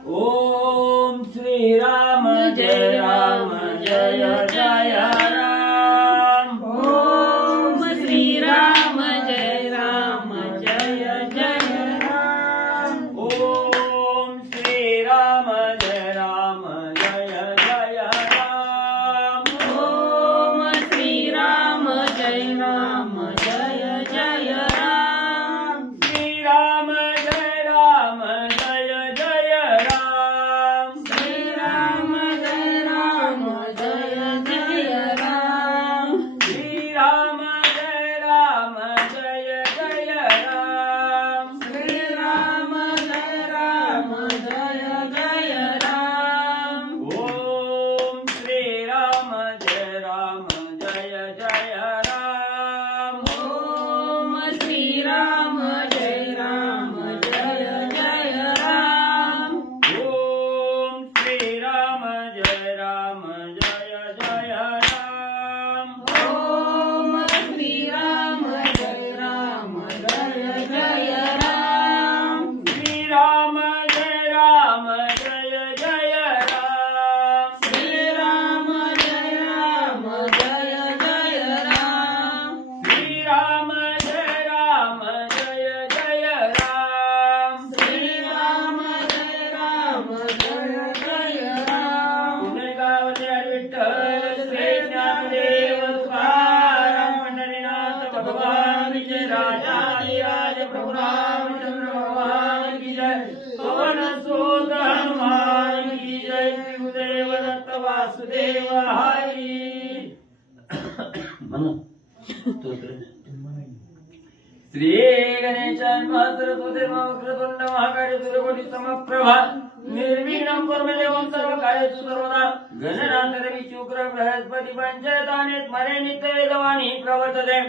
ओम श्री राम जय राम जय जय राम। ओम श्री राम जय राम जय जय राम। ओम श्री राम जय राम जय जय राम। ओम श्री राम जय राम जय जय राम। श्री राम जय राम जय जय राम। श्री राम जय राम जय जय राम। श्री राम जय राम जय जय राम। श्री राम जय राम जय जय राम। ओम श्री राम जय राम जय जय राम। ओम श्री राम जय राम जय जय राम। ओम श्री राम जय राम जय जय राम। ओम श्री राम जय राम जय जय राम। श्री राम जय राम जय जय राम। श्री राम जय राम जय जय राम। श्री राम जय राम जय जय राम। श्री राम जय राम जय जय राम। पुण्यगावले विठ्ठल श्री ज्ञानदेव तुकाराम पंढरीनाथ भगवान की जय। राजाधिराज प्रभु रामचंद्र भगवान की जय। पवन सुत हनुमान की जय। गुरुदेव दत्त वासुदेव हरी। श्री गणेशाय महासरस्वती वक्रतुंड महाकाय सूर्यकोटि समप्रभा निर्विघ्नं कुरु मे देवं सर्वकार्येषु सर्वदा। गणनाथ रवि शुक्र बृहस्पति पंचताने स्मरे नित्य वेदवाणी प्रवर्तते।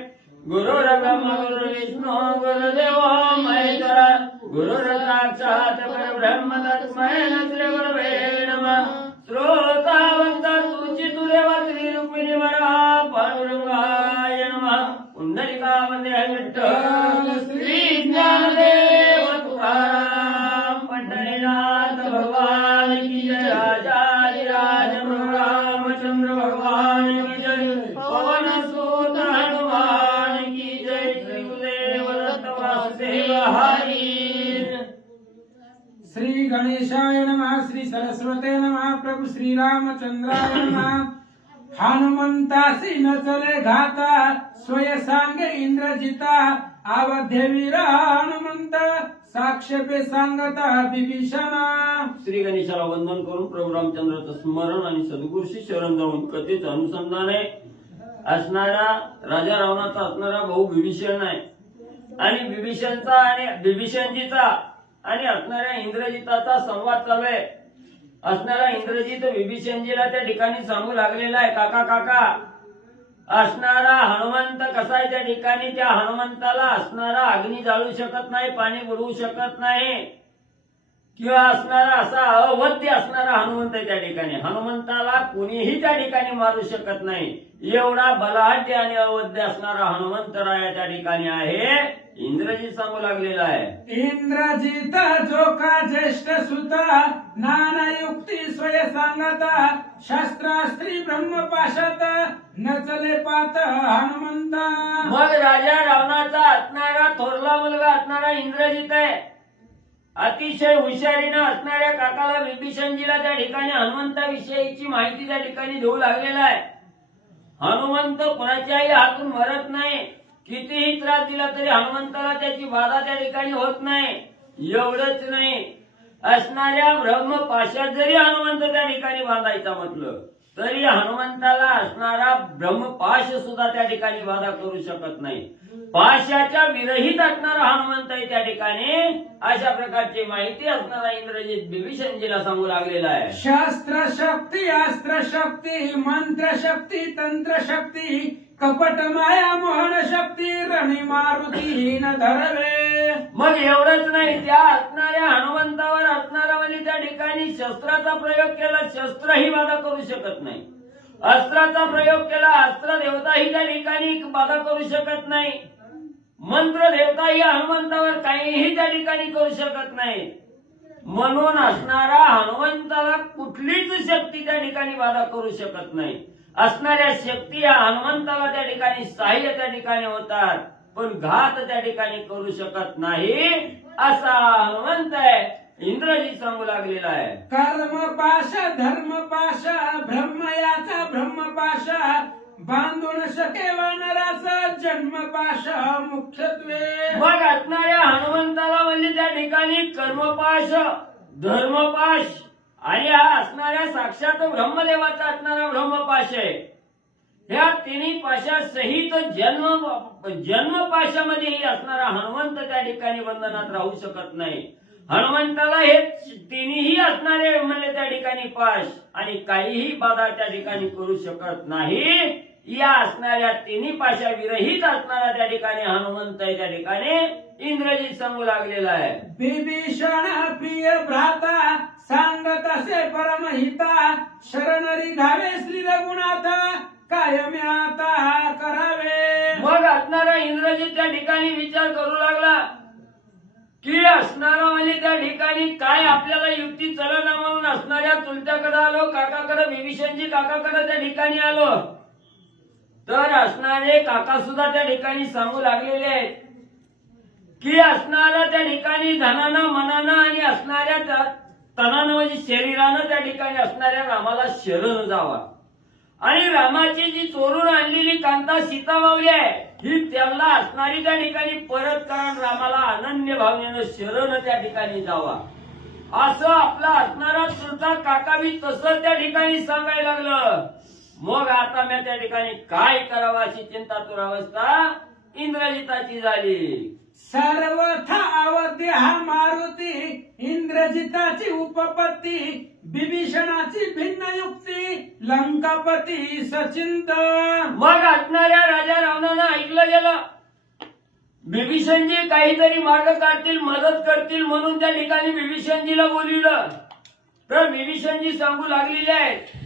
गुरुर्ब्रह्मा गुरुर्विष्णु गुरुर्देवो महेश्वरा। गुरुर्साक्षात् परब्रह्म तस्मै श्री गुरवे नमः। श्रोतावंत तुचितुरेव श्री रुक्मिणी वरा पांडुरंगाय नमः। पुंडलिकावंदे विठ्ठल श्री ज्ञानदेव तुकाराम पंढरीनाथ भगवान की जय। राजाधिराज प्रभु रामचंद्र भगवान की जय। पवन सुत हनुमान की जय। श्री गुरुदेव दत्त वासुदेव हरी। श्री गणेशाय नमः। श्री सरस्वते नमः। प्रभु श्री रामचंद्राय नमः। हनुमंतासी न चले घाता स्वय सांगे इंद्रजिता। आवध्य वीर हनुमंत साक्षेपे सांगता विभीषणा। श्री गणेशाला वंदन करून प्रभू रामचंद्राचं स्मरण आणि सद्गुरूशी शरण जाऊन कथेचं अनुसंधान असणारा राजा रावणाचा असणारा भाऊ विभीषण आहे आणि विभीषणजीचा आणि असणाऱ्या इंद्रजिताचा संवाद चालू आहे। असणारा इंद्रजित विभीषणजीला त्या ठिकाणी सांगू लागलेला आहे, काका काका असणारा हनुमंत कसा आहे त्या ठिकाणी। त्या हनुमंताला असणारा अग्नी जाळू शकत नाही, पाणी बुडवू शकत नाही किंवा असणारा असा अवध्य असणारा हनुमंत आहे त्या ठिकाणी। हनुमंताला कुणीही त्या ठिकाणी मारू शकत नाही, एवढा बलाढ्य आणि अवध्य असणारा हनुमंतराय त्या ठिकाणी आहे। इंद्रजित सांगू लागलेला आहे। इंद्रजित जो का ज्येष्ठ सुता नाना युक्ती स्वय सांगता। शस्त्रास्त्री ब्रह्मपाशात न चले पात हनुमंता। मग राजा रावणाचा असणारा थोरला मुलगा असणारा इंद्रजित आहे। अतिशय हुशारीनं असणाऱ्या काकाला विभीषणजीला त्या ठिकाणी हनुमंताविषयीची माहिती त्या ठिकाणी देऊ लागलेला आहे। हनुमंत कुणाच्याही हातून मरत नाही, कितीही त्रास दिला तरी हनुमंताला त्याची बाधा त्या ठिकाणी होत नाही। एवढंच नाही, असणाऱ्या ब्रह्मपाशात जरी हनुमंत त्या ठिकाणी बांधायचा म्हटलं तरी हनुमंताला असणारा ब्रह्मपाश सुद्धा त्या ठिकाणी बाधा करू शकत नाही। पाशाच्या विरहित असणारा हनुमंत आहे त्या ठिकाणी। अशा प्रकारची माहिती असणारा इंद्रजित विभीषणजीला सांगू लागलेला आहे। शास्त्र शक्ती अस्त्र शक्ती मंत्र शक्ती तंत्र शक्ती कपट माया मोहन शक्ती रणी मारुती न धरवे। मग एवढंच नाही, त्या असणाऱ्या हनुमंतावर असणारा म्हणजे त्या ठिकाणी शस्त्राचा प्रयोग केला, शस्त्रही बाधा करू शकत नाही। अस्त्राचा प्रयोग केला, अस्त्र देवताही त्या ठिकाणी बाधा करू शकत नाही। मंत्र देवताही हनुमंतावर काहीही त्या ठिकाणी करू शकत नाही। म्हणून असणारा हनुमंताला कुठलीच शक्ती त्या ठिकाणी बाधा करू शकत नाही. असणाऱ्या शक्ती या हनुमंताला त्या ठिकाणी सहाय्य त्या ठिकाणी होतात, पण घात त्या ठिकाणी करू शकत नाही. असा हनुमंत आहे, इंद्रजी सांगू लागलेला आहे. कर्मपाश धर्मपाश ब्रह्मयाचा ब्रह्मपाश बांधून शके वानराचा जन्मपाश मुख्यत्वे. मग असणाऱ्या हनुमंताला म्हणजे त्या ठिकाणी कर्मपाश, धर्मपाश आणि हा असणाऱ्या साक्षात ब्रह्मदेवाचा असणारा ब्रह्मपाश आहे. ह्या तिन्ही पाशासहित जन्मपाशामध्येही असणारा हनुमंत त्या ठिकाणी बंधनात राहू शकत नाही. हनुमंताला हे तिन्ही असणारे म्हणजे त्या ठिकाणी पाश आणि काहीही बाधा त्या ठिकाणी करू शकत नाही. या असणाऱ्या तिन्ही पाशा विरहित असणारा त्या ठिकाणी हनुमंत आहे, त्या ठिकाणी इंद्रजीत सांगू लागलेला आहे. विभीषण प्रिय भ्राता सांगत असे परमहिता शरणरी घावे श्री रघुनाथा कायम आता करावे. मग असणारा इंद्रजीत त्या ठिकाणी विचार करू लागला की असणारा म्हणजे त्या ठिकाणी काय आपल्याला युक्ती चलना म्हणून असणाऱ्या चुलत्याकडे आलो, काकाकडे विभीषणजी काकाकडे त्या ठिकाणी आलो. तर असणारे काका सुद्धा त्या ठिकाणी सांगू लागलेले आहेत की असणारा त्या ठिकाणी धनानं मनानं आणि असणाऱ्या तनानं म्हणजे शरीरानं त्या ठिकाणी असणाऱ्या रामाला शरण जावा आणि रामाची जी चोरून आणलेली कांता सीतामावली आहे ही त्याला असणारी त्या ठिकाणी परत करून रामाला अनन्य भावनेनं शरण त्या ठिकाणी जावा, असं आपला असणारा चुलता काका बी तसं त्या ठिकाणी सांगायला लागलं. मग आता मी त्या ठिकाणी काय करावं अशी चिंतातुर अवस्था इंद्रजिताची झाली. सर्वथा अवध्य हा मारुती इंद्रजिताची उपपत्ती विभीषणाची भिन्न युक्ती लंकापती सचिंत. मग असणाऱ्या राजा रावणानं ऐकलं गेलं विभीषणजी काहीतरी मार्ग काढतील, मदत करतील म्हणून त्या ठिकाणी विभीषणजीला बोलविलं. तर विभीषणजी सांगू लागलेले आहेत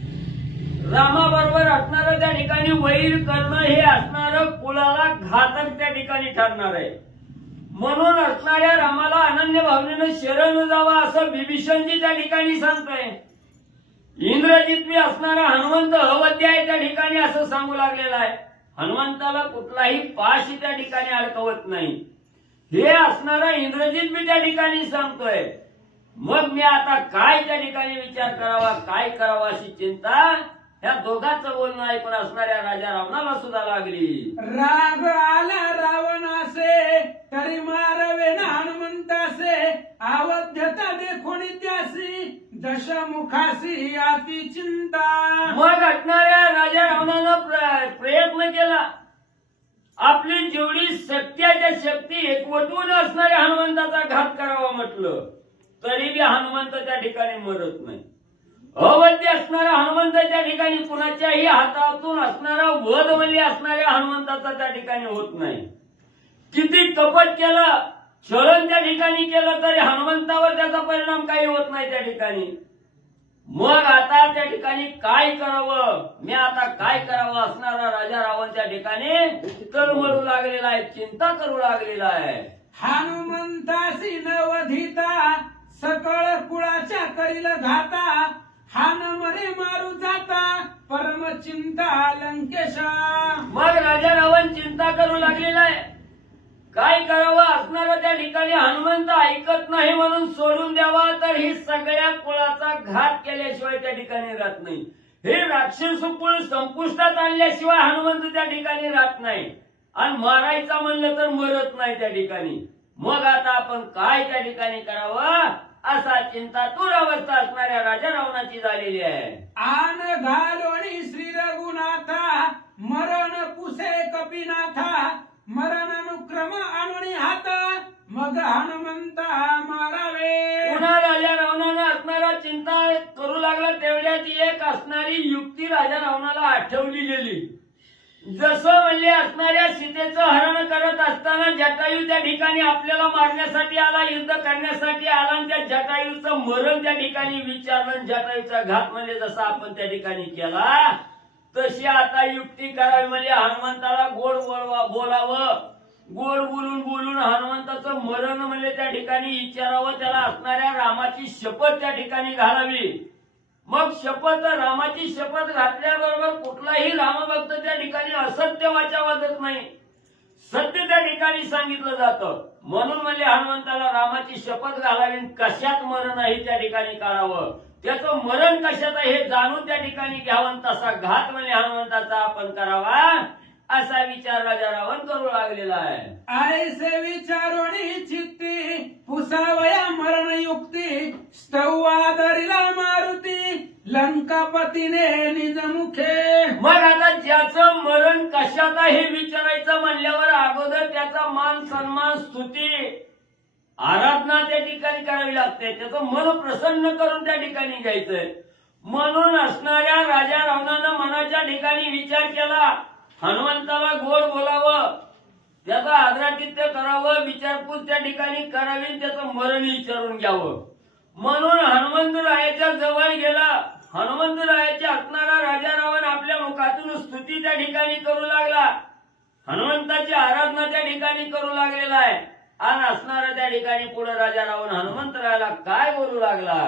रामाबरोबर असणारं त्या ठिकाणी वैर करणं हे असणारं कुळाला घातक त्या ठिकाणी ठरणार आहे. म्हणून असणाऱ्या रामाला अनन्य भावनेनं शरण जावं असं विभीषणजी त्या ठिकाणी सांगतोय. इंद्रजित मी असणारा हनुमंत अवध्य आहे त्या ठिकाणी असं सांगू लागलेला आहे. हनुमंताला कुठलाही पाश त्या ठिकाणी अडकवत नाही हे असणारा इंद्रजित मी त्या ठिकाणी सांगतोय. मग मी आता काय त्या ठिकाणी विचार करावा, काय करावा अशी चिंता या दोघांचं बोलणं ऐकून असणाऱ्या राजा रावणाला सुद्धा लागली. राग आला रावणासे तरी मारवे ना हनुमंतासे अवध्यता देखून त्यासी दशमुखासी अति चिंता. मग असणाऱ्या राजा रावणानं प्रयत्न केला आपली जेवढी शक्ती आहे त्या शक्ती एकवटून असणाऱ्या हनुमंताचा घात करावा म्हटलं तरी हनुमंत त्या ठिकाणी मरत नाही. अवध्य असणारा हनुमंत त्या ठिकाणी कुणाच्याही हातातून असणारा वध म्हणजे असणाऱ्या हनुमंताचा त्या ठिकाणी होत नाही. किती कपट केलं, छळण त्या ठिकाणी केलं तरी हनुमंतावर त्याचा परिणाम काही होत नाही त्या ठिकाणी. मग आता त्या ठिकाणी काय करावं, मी आता काय करावं असणारा राजा रावण त्या ठिकाणी तळमळू लागलेला आहे, चिंता करू लागलेला आहे. हनुमंतासी नवधिता सकळ कुळाच्या करील घाता हान मरे मारू जाता परम चिंता लंकेशा. मग राजा रावण चिंता करू लागलेला आहे काय करावं असणारं त्या ठिकाणी हनुमंत ऐकत नाही म्हणून सोडून द्यावा तर ही सगळ्या कुळाचा घात केल्याशिवाय त्या ठिकाणी राहत नाही. हे राक्षस कुळ संपुष्टात आणल्याशिवाय हनुमंत त्या ठिकाणी राहत नाही आणि मारायचा म्हणलं तर मरत नाही त्या ठिकाणी. मग आता आपण काय त्या ठिकाणी करावं असा चिंतातूर अवस्था असणाऱ्या राजा रावणाची झालेली आहे. आन घालोणी श्री रघुनाथा मरण पुसे कपिनाथा मरणानुक्रम आणून हात मग हनुमंता मारावे. पुन्हा राजा रावणानं असणारा चिंता करू लागला तेवढ्यात एक असणारी युक्ती राजा रावणाला आठवली गेली. जसं म्हणजे असणाऱ्या सीतेचं हरण करत असताना जटायू त्या ठिकाणी आपल्याला मारण्यासाठी आला, युद्ध करण्यासाठी आला आणि त्या जटायूचं मरण त्या ठिकाणी विचारलं, जटायूचा घात म्हणजे जसा आपण त्या ठिकाणी केला तशी आता युक्ती करावी म्हणजे हनुमंताला गोड बोलावं गोड बोलून बोलून हनुमंताचं मरण म्हणजे त्या ठिकाणी विचारावं, त्याला असणाऱ्या रामाची शपथ त्या ठिकाणी घालावी. मग शपथ, रामाची शपथ घातल्याबरोबर कुठलाही रामभक्त त्या ठिकाणी असत्य वाचा वाजत नाही, सत्य त्या ठिकाणी सांगितलं जातं. म्हणून म्हणजे हनुमंताला रामाची शपथ घालावी, कशात मरण आहे त्या ठिकाणी काढावं, त्याचं मरण कशात आहे हे जाणून त्या ठिकाणी घ्यावं, तसा घात म्हणजे हनुमंताचा आपण करावा, असा विचार राजा रावण करू लागलेला आहे. ऐसे विचारोणी चित्ती पुसावया मरण युक्ती स्तवादरिला मारुती लंकापतीने निज मुखे. मग आता ज्याचं मरण कशात आहे हे विचारायचं म्हणल्यावर अगोदर त्याचा मान सन्मान स्तुती आराधना त्या ठिकाणी करावी लागते, त्याचं मन प्रसन्न करून त्या ठिकाणी घ्यायचंय. म्हणून असणाऱ्या राजा रावणानं मनाच्या ठिकाणी विचार केला, हनुमंताला गोड बोलावं, त्याचा आदरातिथ्य करावं, विचारपूस त्या ठिकाणी करावी, त्याचं मरण विचारून घ्यावं. म्हणून हनुमंतरायाच्या जवळ गेला. हनुमंतरायाच्या असणारा राजा रावण आपल्या मुखातून स्तुती त्या ठिकाणी करू लागला, हनुमंताची आराधना त्या ठिकाणी करू लागलेला आहे. आणि असणारा त्या ठिकाणी पुढे राजा रावण हनुमंतरायाला काय बोलू लागला,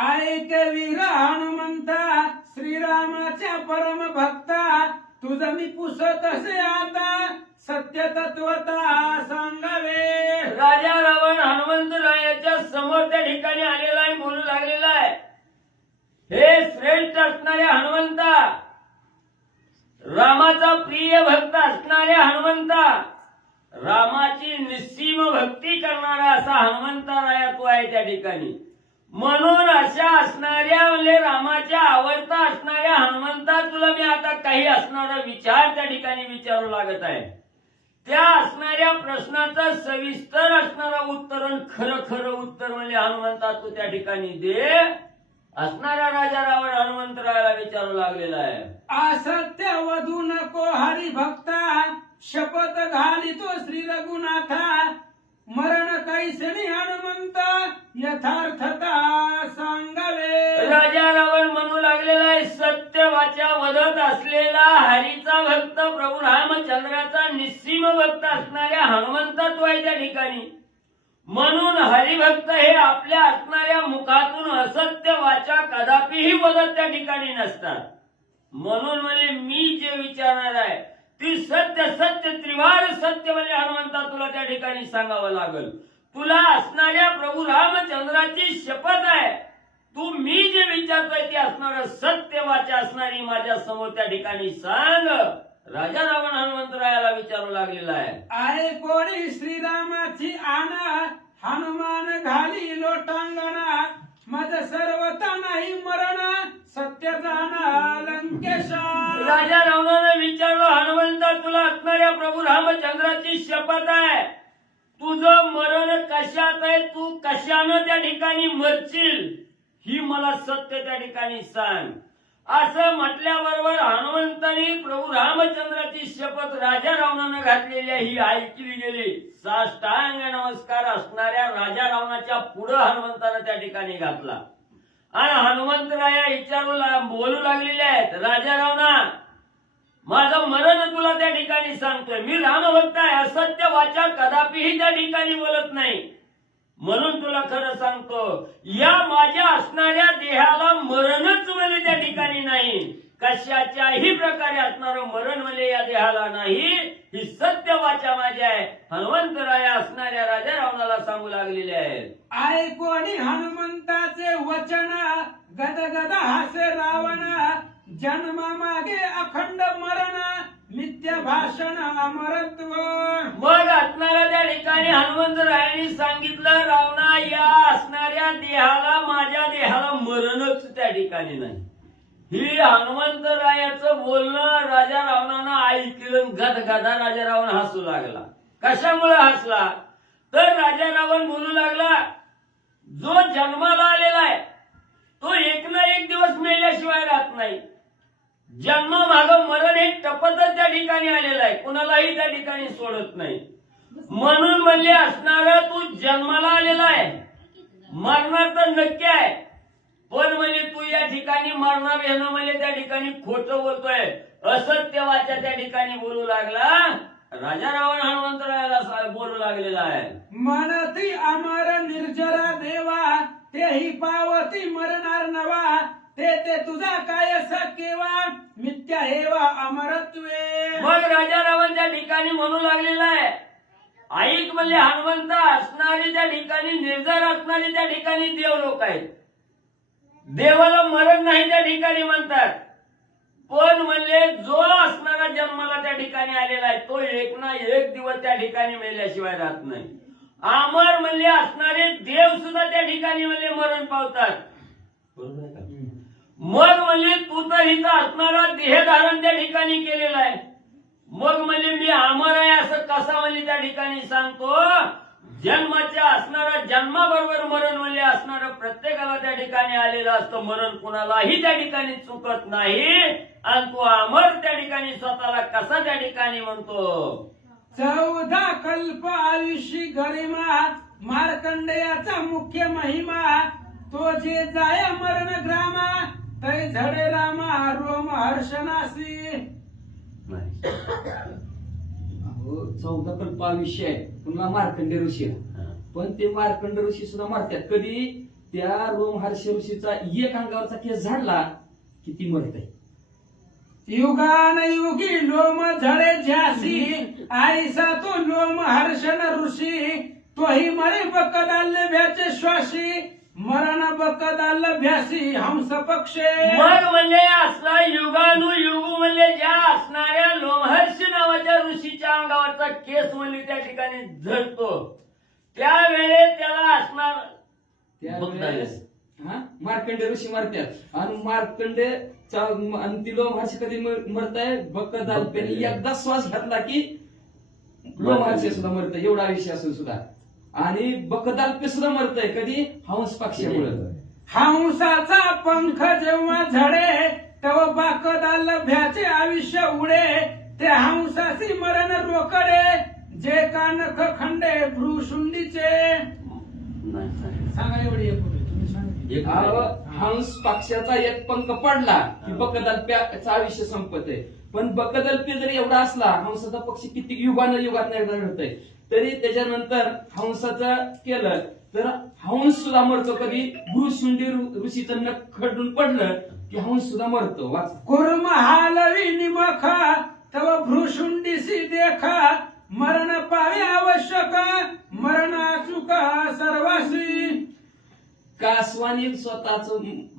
ऐक वीर हनुमंता श्रीरामाच्या परम भक्ता तुझं मी पुसत असे आता सत्य तत्वता सांगावे. राजा रावण हनुमंतरायाच्या समोर त्या ठिकाणी आलेला आहे, बोलू लागलेला आहे, हे श्रेष्ठ असणाऱ्या हनुमंता, रामाचा प्रिय भक्त असणाऱ्या हनुमंता, रामाची निस्सीम भक्ती करणारा असा हनुमंतराया तू आहे त्या ठिकाणी. म्हणून अशा असणाऱ्या म्हणजे रामाच्या आवडता असणाऱ्या हनुमंता तुला मी आता काही असणारा विचार त्या ठिकाणी विचारू लागत आहे. त्या असणाऱ्या प्रश्नाचं सविस्तर असणारा उत्तर, खरं खरं उत्तर म्हणजे हनुमंता तू त्या ठिकाणी दे, असणारा राजा रावण हनुमंतरायाला विचारू लागलेला आहे. असत्य वधू नको हरिभक्ता शपथ घालितो श्री रघुनाथा मरण कैसनी हनुमंत यथार्थता सांगावे. राजा रावण म्हणू लागलेला आहे, सत्य वाचा वदत असलेला हरीचा भक्त प्रभू रामचंद्राचा निस्सीम भक्त असणाऱ्या हनुमंता तो आहे त्या ठिकाणी. म्हणून हरिभक्त हे आपल्या असणाऱ्या मुखातून असत्य वाचा कदापिही वदत त्या ठिकाणी नसतात. म्हणून म्हणजे मी जे विचारणार आहे ती सत्य सत्य त्रिवार सत्य म्हणजे हनुमंता तुला त्या ठिकाणी सांगावं लागल. तुला असणाऱ्या प्रभू रामचंद्राची शपथ आहे, तू मी जे विचारतोय ते असणार सत्य वाचा असणारी माझ्या समोर त्या ठिकाणी सांग. राजा रावण हनुमंतरायाला विचारू लागलेला आहे. आहे कोणी श्रीरामाची आना हनुमान घाली लोटांगणा मज सर्वता नाही मरण सत्य जाणा लंकेशा. राजा रावणाने विचारलं, हनुमंता तुला असणाऱ्या प्रभू रामचंद्राची शपथ आहे, तुझं मरण कशात आहे, तू कशानं त्या ठिकाणी मरशील ही मला सत्य त्या ठिकाणी सांग. असं म्हटल्याबरोबर हनुमंतांनी प्रभू रामचंद्राची शपथ राजा रावणानं घातलेली ही ऐकली गेली. साष्टांग नमस्कार असणाऱ्या राजा रावणाच्या पुढे हनुमंतानं त्या ठिकाणी घातला. आणि हनुमंतराया बोलू लागलेले आहेत, राजा रावणा माझं मरण तुला त्या ठिकाणी सांगतोय, मी रामभक्त आहे, असत्य वाचा कदापिही त्या ठिकाणी बोलत नाही. म्हणून तुला खरं सांगतो, या माझ्या असणाऱ्या देहाला मरणच म्हणजे त्या ठिकाणी नाही, कशाच्याही प्रकारे असणारं मरण म्हणजे या देहाला नाही, ही सत्य वाचा माझी आहे. हनुमंतराया असणाऱ्या राजा रावणाला सांगू लागलेले आहेत. ऐकोणी हनुमंताचे वचन गदगद हासे रावण जन्मा मागे अखंड मरण नित्य भाषण अमरत्व. मग असणाऱ्या त्या ठिकाणी हनुमंतरायांनी सांगितलं, रावणा या असणाऱ्या देहाला माझ्या देहाला मरणच त्या ठिकाणी नाही. ही हनुमंतरायाचं बोलणं राजा रावणानं ऐकलं. गदगदा राजा रावण हसू लागला. कशामुळे हसला तर राजा रावण बोलू लागला, जो जन्माला आलेला आहे तो एक ना एक दिवस मेल्याशिवाय राहत नाही. जन्म मागं मरण एक टपतच त्या ठिकाणी आलेलं आहे, कुणालाही त्या ठिकाणी सोडत नाही. म्हणून म्हणले असणारा तू जन्माला आलेला आहे, मरणार तर नक्की आहे, पण म्हणजे तू या ठिकाणी मरणार येणं म्हणजे त्या ठिकाणी खोटं बोलतोय, असत्य वाचा त्या ठिकाणी बोलू लागला. राजा रावण हनुमंतरायाला बोलू लागलेला आहे. मनती अमर निर्जरा देवा तेही पावती मरणार नवा ते तुझा काय सकेवा मिथ्या हेवा अमरत्वे. मग राजा रावण त्या ठिकाणी म्हणू लागलेला आहे, ऐक म्हणजे हनुमंत असणारी त्या ठिकाणी, निर्जर असणारी त्या ठिकाणी देव लोक आहेत. देवाला मरण नाही त्या ठिकाणी म्हणतात. पण म्हणले जो असणारा जन्माला त्या ठिकाणी आलेला आहे तो एक ना एक दिवस त्या ठिकाणी मेल्याशिवाय राहत नाही. अमर म्हणले असणारे देव सुद्धा त्या ठिकाणी म्हणले मरण पावतात. बरोबर आहे का? मग म्हणजे तू तर इथं असणारा देह धारण त्या ठिकाणी केलेला आहे. मग म्हणजे मी अमर आहे असं कसा म्हणजे त्या ठिकाणी सांगतो. जन्माच्या असणारा जन्माबरोबर मरण म्हणजे असणारं प्रत्येकाला त्या ठिकाणी आलेलं असतं. मरण कुणालाही त्या ठिकाणी चुकत नाही. आणि तू अमर त्या ठिकाणी स्वतःला कसा त्या ठिकाणी म्हणतो. 14 कल्प आयुष्य गरिमा मार्कंडेयाचा मुख्य महिमा तो जे जाय मरण ग्रामा तै झडे रामा रोम हर्षनासी. 14 कल्प आयुष्य आहे पुन्हा मार्कंडे ऋषी आहे. पण ते मार्कंड ऋषी सुद्धा मरतात. कधी त्या रोमहर्ष ऋषीचा एक अंगावरचा केस झाडला की ती मरते. युगान युगी लोम झडे झासी आईसा तो लोम हर्षण ऋषी तोही मरे बकदाल्य भ्याचे श्वासी मरण बकदाल्य भ्यासी हंस पक्षे. मग म्हणजे असला युगानुयुग म्हणजे ज्या असणाऱ्या लोमहर्षी नावाच्या ऋषीच्या अंगावरचा केस म्हणजे त्या ठिकाणी झडतो त्यावेळे त्याला असणार त्यावेळेस मार्कंडे ऋषी मरतात. आणि मार्कंडे आणि ती लोमहर्ष कधी मरताय बकदाल्पेने एकदा श्वास घातला की लोमहर्ष सुद्धा मरत. एवढा आयुष्य असून सुद्धा. आणि बकदाल्पे सुद्धा मरतय कधी हंस पक्षामुळे. हंसाचा पंख जेव्हा झडे तेव्हा बकदाल्य भ्याचे आयुष्य उडे ते हंसासी मरण रोकडे जे कानख खंडे भ्रूशुंडीचे. सांगा एवढी हंस पक्षाचा एक पंख पडला की बकदाल्प्याचं आयुष्य संपत आहे. पण बकदाल्पे जरी एवढा असला हंसाचा पक्षी किती युगानं एकदा घडतय तरी त्याच्यानंतर हंसाचं केलं तर हंस सुद्धा मरतो. कधी भ्रूशुंडी ऋषीचं नख खडून पडलं की हंस सुद्धा मरतो. वाच. कुर्म हालवी निमखा तव भ्रूशुंडीसी देखा मरण पावे आवश्यक मरण अचूक सर्वासी. कासवानी स्वतःच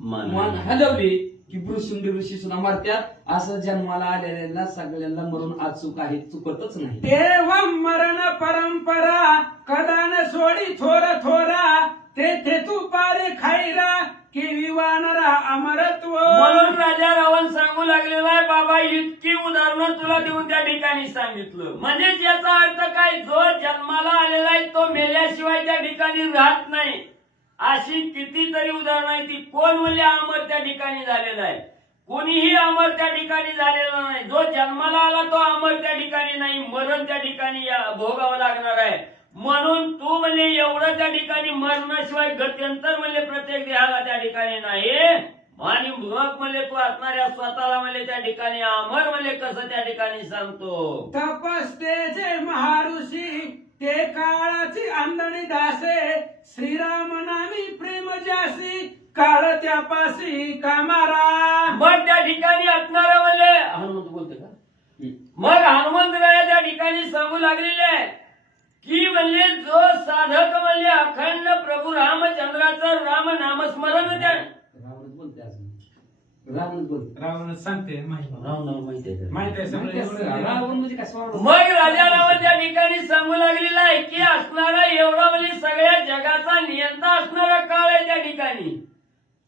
मान हलवली की भ्रूशुंडी ऋषी सुद्धा मरत्यात. असं जन्माला आलेल्या सगळ्यांना मरून अचूक आहे, चुकतच नाही. तेव्हा मरण परंपरा कदान सोडी थोर थोरा ते तू पारे खाईरा की विवानरा अमरत्व. म्हणून राजा रावण सांगू लागलेला आहे, बाबा इतकी उदाहरणं तुला देऊन त्या ठिकाणी सांगितलं. म्हणजे याचा अर्थ काय, जो जन्माला आलेला आहे तो मेल्याशिवाय त्या ठिकाणी राहत नाही. अशी कितीतरी उदाहरणं आहे. ती कोण म्हणजे अमर त्या ठिकाणी झालेला आहे. कोणीही अमर त्या ठिकाणी झालेला नाही. जो जन्माला आला तो अमर त्या ठिकाणी नाही. मरण त्या ठिकाणी भोगावं लागणार आहे. म्हणून तू म्हणजे एवढं त्या ठिकाणी मरणाशिवाय गत्यंतर म्हणजे प्रत्येक देहाला त्या ठिकाणी नाही. आणि मग म्हणजे तू असणाऱ्या स्वतःला म्हणजे त्या ठिकाणी अमर म्हणजे कसं त्या ठिकाणी सांगतो. तपस्ते जे महाऋषी ते काळाची अंधणी दासे श्रीराम नामी प्रेम जासी काळ त्यापासी कामारा. मग त्या ठिकाणी असणारा म्हणजे हनुमंत बोलते का. मग हनुमंतराया त्या ठिकाणी सांगू लागलेले आहे की म्हणजे जो साधक म्हणजे अखंड प्रभू रामचंद्राचं राम नामस्मरण त्या रावणच बोलते अजून. रावणच बोलते. रावण सांगते माहिती आहे माहिती आहे रावण म्हणजे काय स्वाभाव. मग राजा रावण त्या ठिकाणी सांगू लागलेला आहे की असणारा एवढा म्हणजे सगळ्या जगाचा नियंता असणारा काळ आहे त्या ठिकाणी.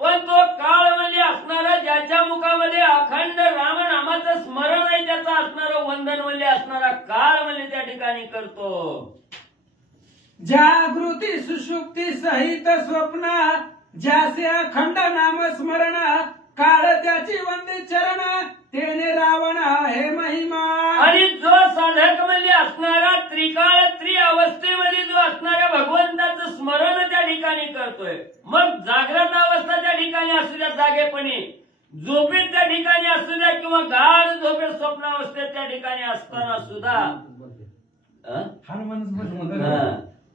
पण तो काळ म्हणजे असणारा ज्याच्या मुखामध्ये अखंड रामनामाचं स्मरण आहे त्याचं असणारं वंदन म्हणजे असणारा काळ म्हणजे त्या ठिकाणी करतो. जागृती सुषुप्ती सहित स्वप्न ज्याचे अखंड नामस्मरण काळ त्याची वंदे चरण तेने रावण हे महिमा. आणि जो साधक म्हणजे असणारा त्रिकाळ त्रिअवस्थेमध्ये जो असणाऱ्या भगवंताचं स्मरण त्या ठिकाणी करतोय. मग जागृत अवस्था त्या ठिकाणी असू द्या जागेपणी, झोपेत त्या ठिकाणी असू द्या किंवा गाढ झोपेत स्वप्नावस्थेत त्या ठिकाणी असताना सुद्धा हनुमानच बोलतो. हा.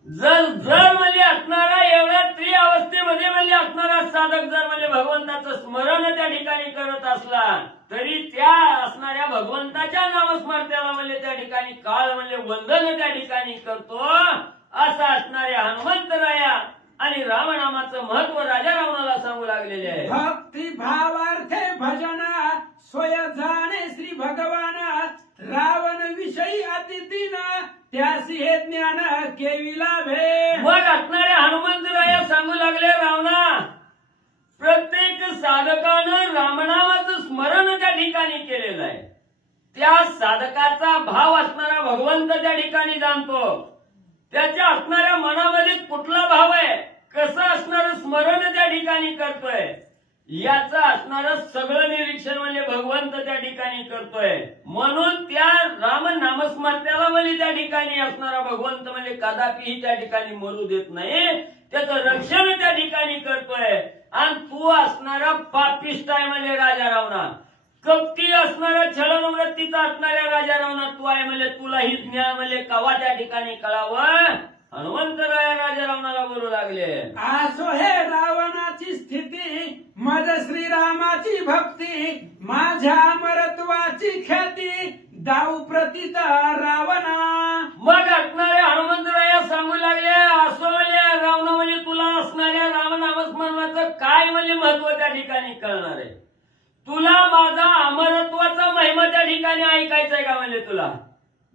जर म्हणजे असणारा एवढ्या त्रिअवस्थेमध्ये म्हणजे असणारा साधक जर म्हणजे भगवंताचं स्मरण त्या ठिकाणी करत असला तरी त्या असणाऱ्या भगवंताच्या नामस्मरणाला म्हणजे त्या ठिकाणी काळ म्हणजे वंदन त्या ठिकाणी करतो. असं असणाऱ्या हनुमंतराया आणि रामनामाचं महत्व राजा रावणाला सांगू लागलेले आहे. भक्ती भावार्थे भजना स्वय जाणे श्री भगवान रावण विषयी अतिथीन त्यासी हे ज्ञान केविला भे. मग असणाऱ्या हनुमंतराया सांगू लागले रावणा प्रत्येक साधकानं रामनामाचं स्मरण त्या ठिकाणी केलेलं आहे. त्या साधकाचा भाव असणारा भगवंत त्या ठिकाणी जाणतो. त्याच्या असणाऱ्या मनामध्ये कुठला भाव आहे कसं असणारं स्मरण त्या ठिकाणी करतोय याचं असणारं सगळं निरीक्षण म्हणजे भगवंत त्या ठिकाणी करतोय. म्हणून त्या राम नामस्मरणाला म्हणजे त्या ठिकाणी असणारा भगवंत म्हणजे कदापिही त्या ठिकाणी मरू देत नाही. त्याचं रक्षण त्या ठिकाणी करतोय. आणि तू असणारा पापिष्ट आहे म्हणजे राजा रावणा कपटी असणारा छळनवृत्तीचा असणाऱ्या राजा रावणा तू आहे म्हणजे तुला ही ज्ञान म्हणजे कवा त्या ठिकाणी कळावं. हनुमंतराया राजा रावणाला बोलू लागले आसो हे रावणाची स्थिती मज श्रीरामाची भक्ती माझ्या अमरत्वाची ख्याती दाऊ प्रतीत रावणा. मग असणाऱ्या हनुमंतराया सांगू लागले असो म्हणजे रावण म्हणजे तुला असणाऱ्या रामनामस्मरणाचं काय म्हणजे महत्व त्या ठिकाणी कळणार आहे. तुला माझा अमरत्वाचा महिमा त्या ठिकाणी ऐकायचंय का म्हणजे तुला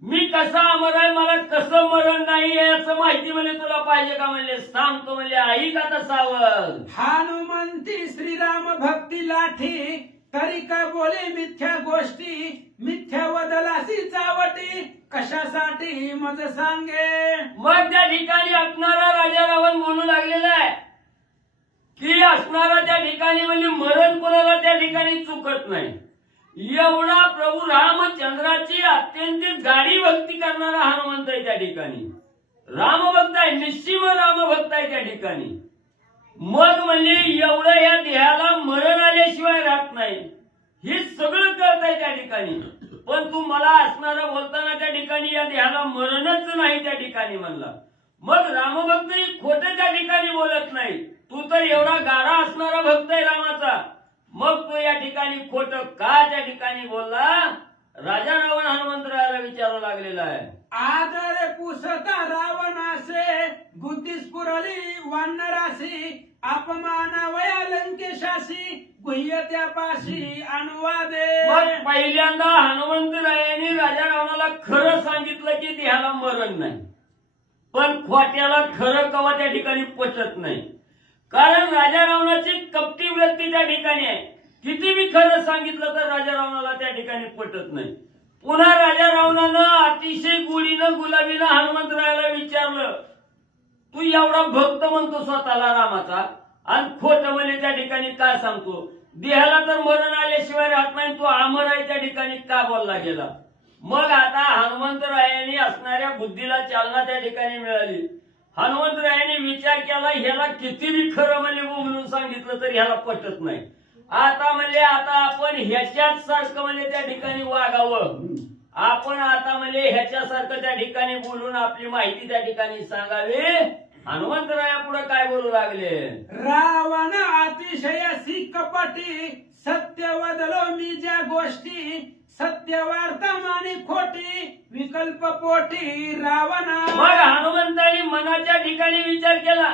मी कसा अमर आहे मला कसं मरण नाही याचं माहिती म्हणजे तुला पाहिजे का म्हणजे सांगतो म्हणजे ऐक आता सावध. हनुमंती श्रीराम भक्ती लाठी तरी का बोले मिथ्या गोष्टी मिथ्या वदलासी चावटी कशासाठी मज सांगे. मग त्या ठिकाणी असणारा राजा रावण बोलू लागलेला आहे की असणारा त्या ठिकाणी म्हणजे मरण कोणाला त्या ठिकाणी चुकत नाही. एवढा प्रभू रामचंद्राची अत्यंत गाढी भक्ती करणारा हनुमंत आहे त्या ठिकाणी. रामभक्त आहे निश्चिम रामभक्त आहे त्या ठिकाणी. मग म्हणजे एवढं या देहाला मरण आल्याशिवाय राहत नाही हे सगळं करत आहे त्या ठिकाणी. पण तू मला असणारा बोलताना त्या ठिकाणी या देहाला मरणच नाही त्या ठिकाणी म्हणला. मग रामभक्त खोटं त्या ठिकाणी बोलत नाही. तू तर एवढा गाढा असणारा भक्त आहे रामाचा मग तो या ठिकाणी खोट का त्या ठिकाणी बोलला. राजा रावण हनुमंतरायाला विचारू लागलेला आहे. आदर पुसता रावणासे बुद्धीस पुरली वानरासी अपमानावया लंकेशासी गुह्य त्यापाशी अनुवादे. मग पहिल्यांदा हनुमंतरायाने राजा रावणाला खरं सांगितलं की देहाला मरण नाही. पण खोट्याला खरं कवा त्या ठिकाणी पचत नाही. कारण राजा रावणाची कपटी वृत्ती त्या ठिकाणी आहे. किती मी खरं सांगितलं तर राजा रावणाला त्या ठिकाणी पटत नाही. पुन्हा राजा रावणानं अतिशय गुढीनं गुलाबीनं हनुमंतरायाला विचारलं तू एवढा भक्त म्हणतो स्वतःला रामाचा आणि खोट म्हणजे त्या ठिकाणी काय सांगतो. देहाला तर मरण आल्याशिवाय राहत नाही तू अमर आहे त्या ठिकाणी का बोलला गेला. मग आता हनुमंतरायाने असणाऱ्या बुद्धीला चालना त्या ठिकाणी मिळाली. हनुमंतरायाने विचार केला ह्याला किती बी खरं म्हणजे म्हणून सांगितलं तर ह्याला पटत नाही. आता म्हणजे आता आपण ह्याच्याच सारखं म्हणजे त्या ठिकाणी वागावं. आपण आता म्हणजे ह्याच्यासारखं त्या ठिकाणी बोलून आपली माहिती त्या ठिकाणी सांगावी. हनुमंतराया पुढे काय बोलू लागले. रावण अतिशयसी कपटी सत्य वदलो मी ज्या गोष्टी सत्य वार्ता मानी खोटी विकल्प पोटी रावणा. मग हनुमंतानी मनाच्या ठिकाणी विचार केला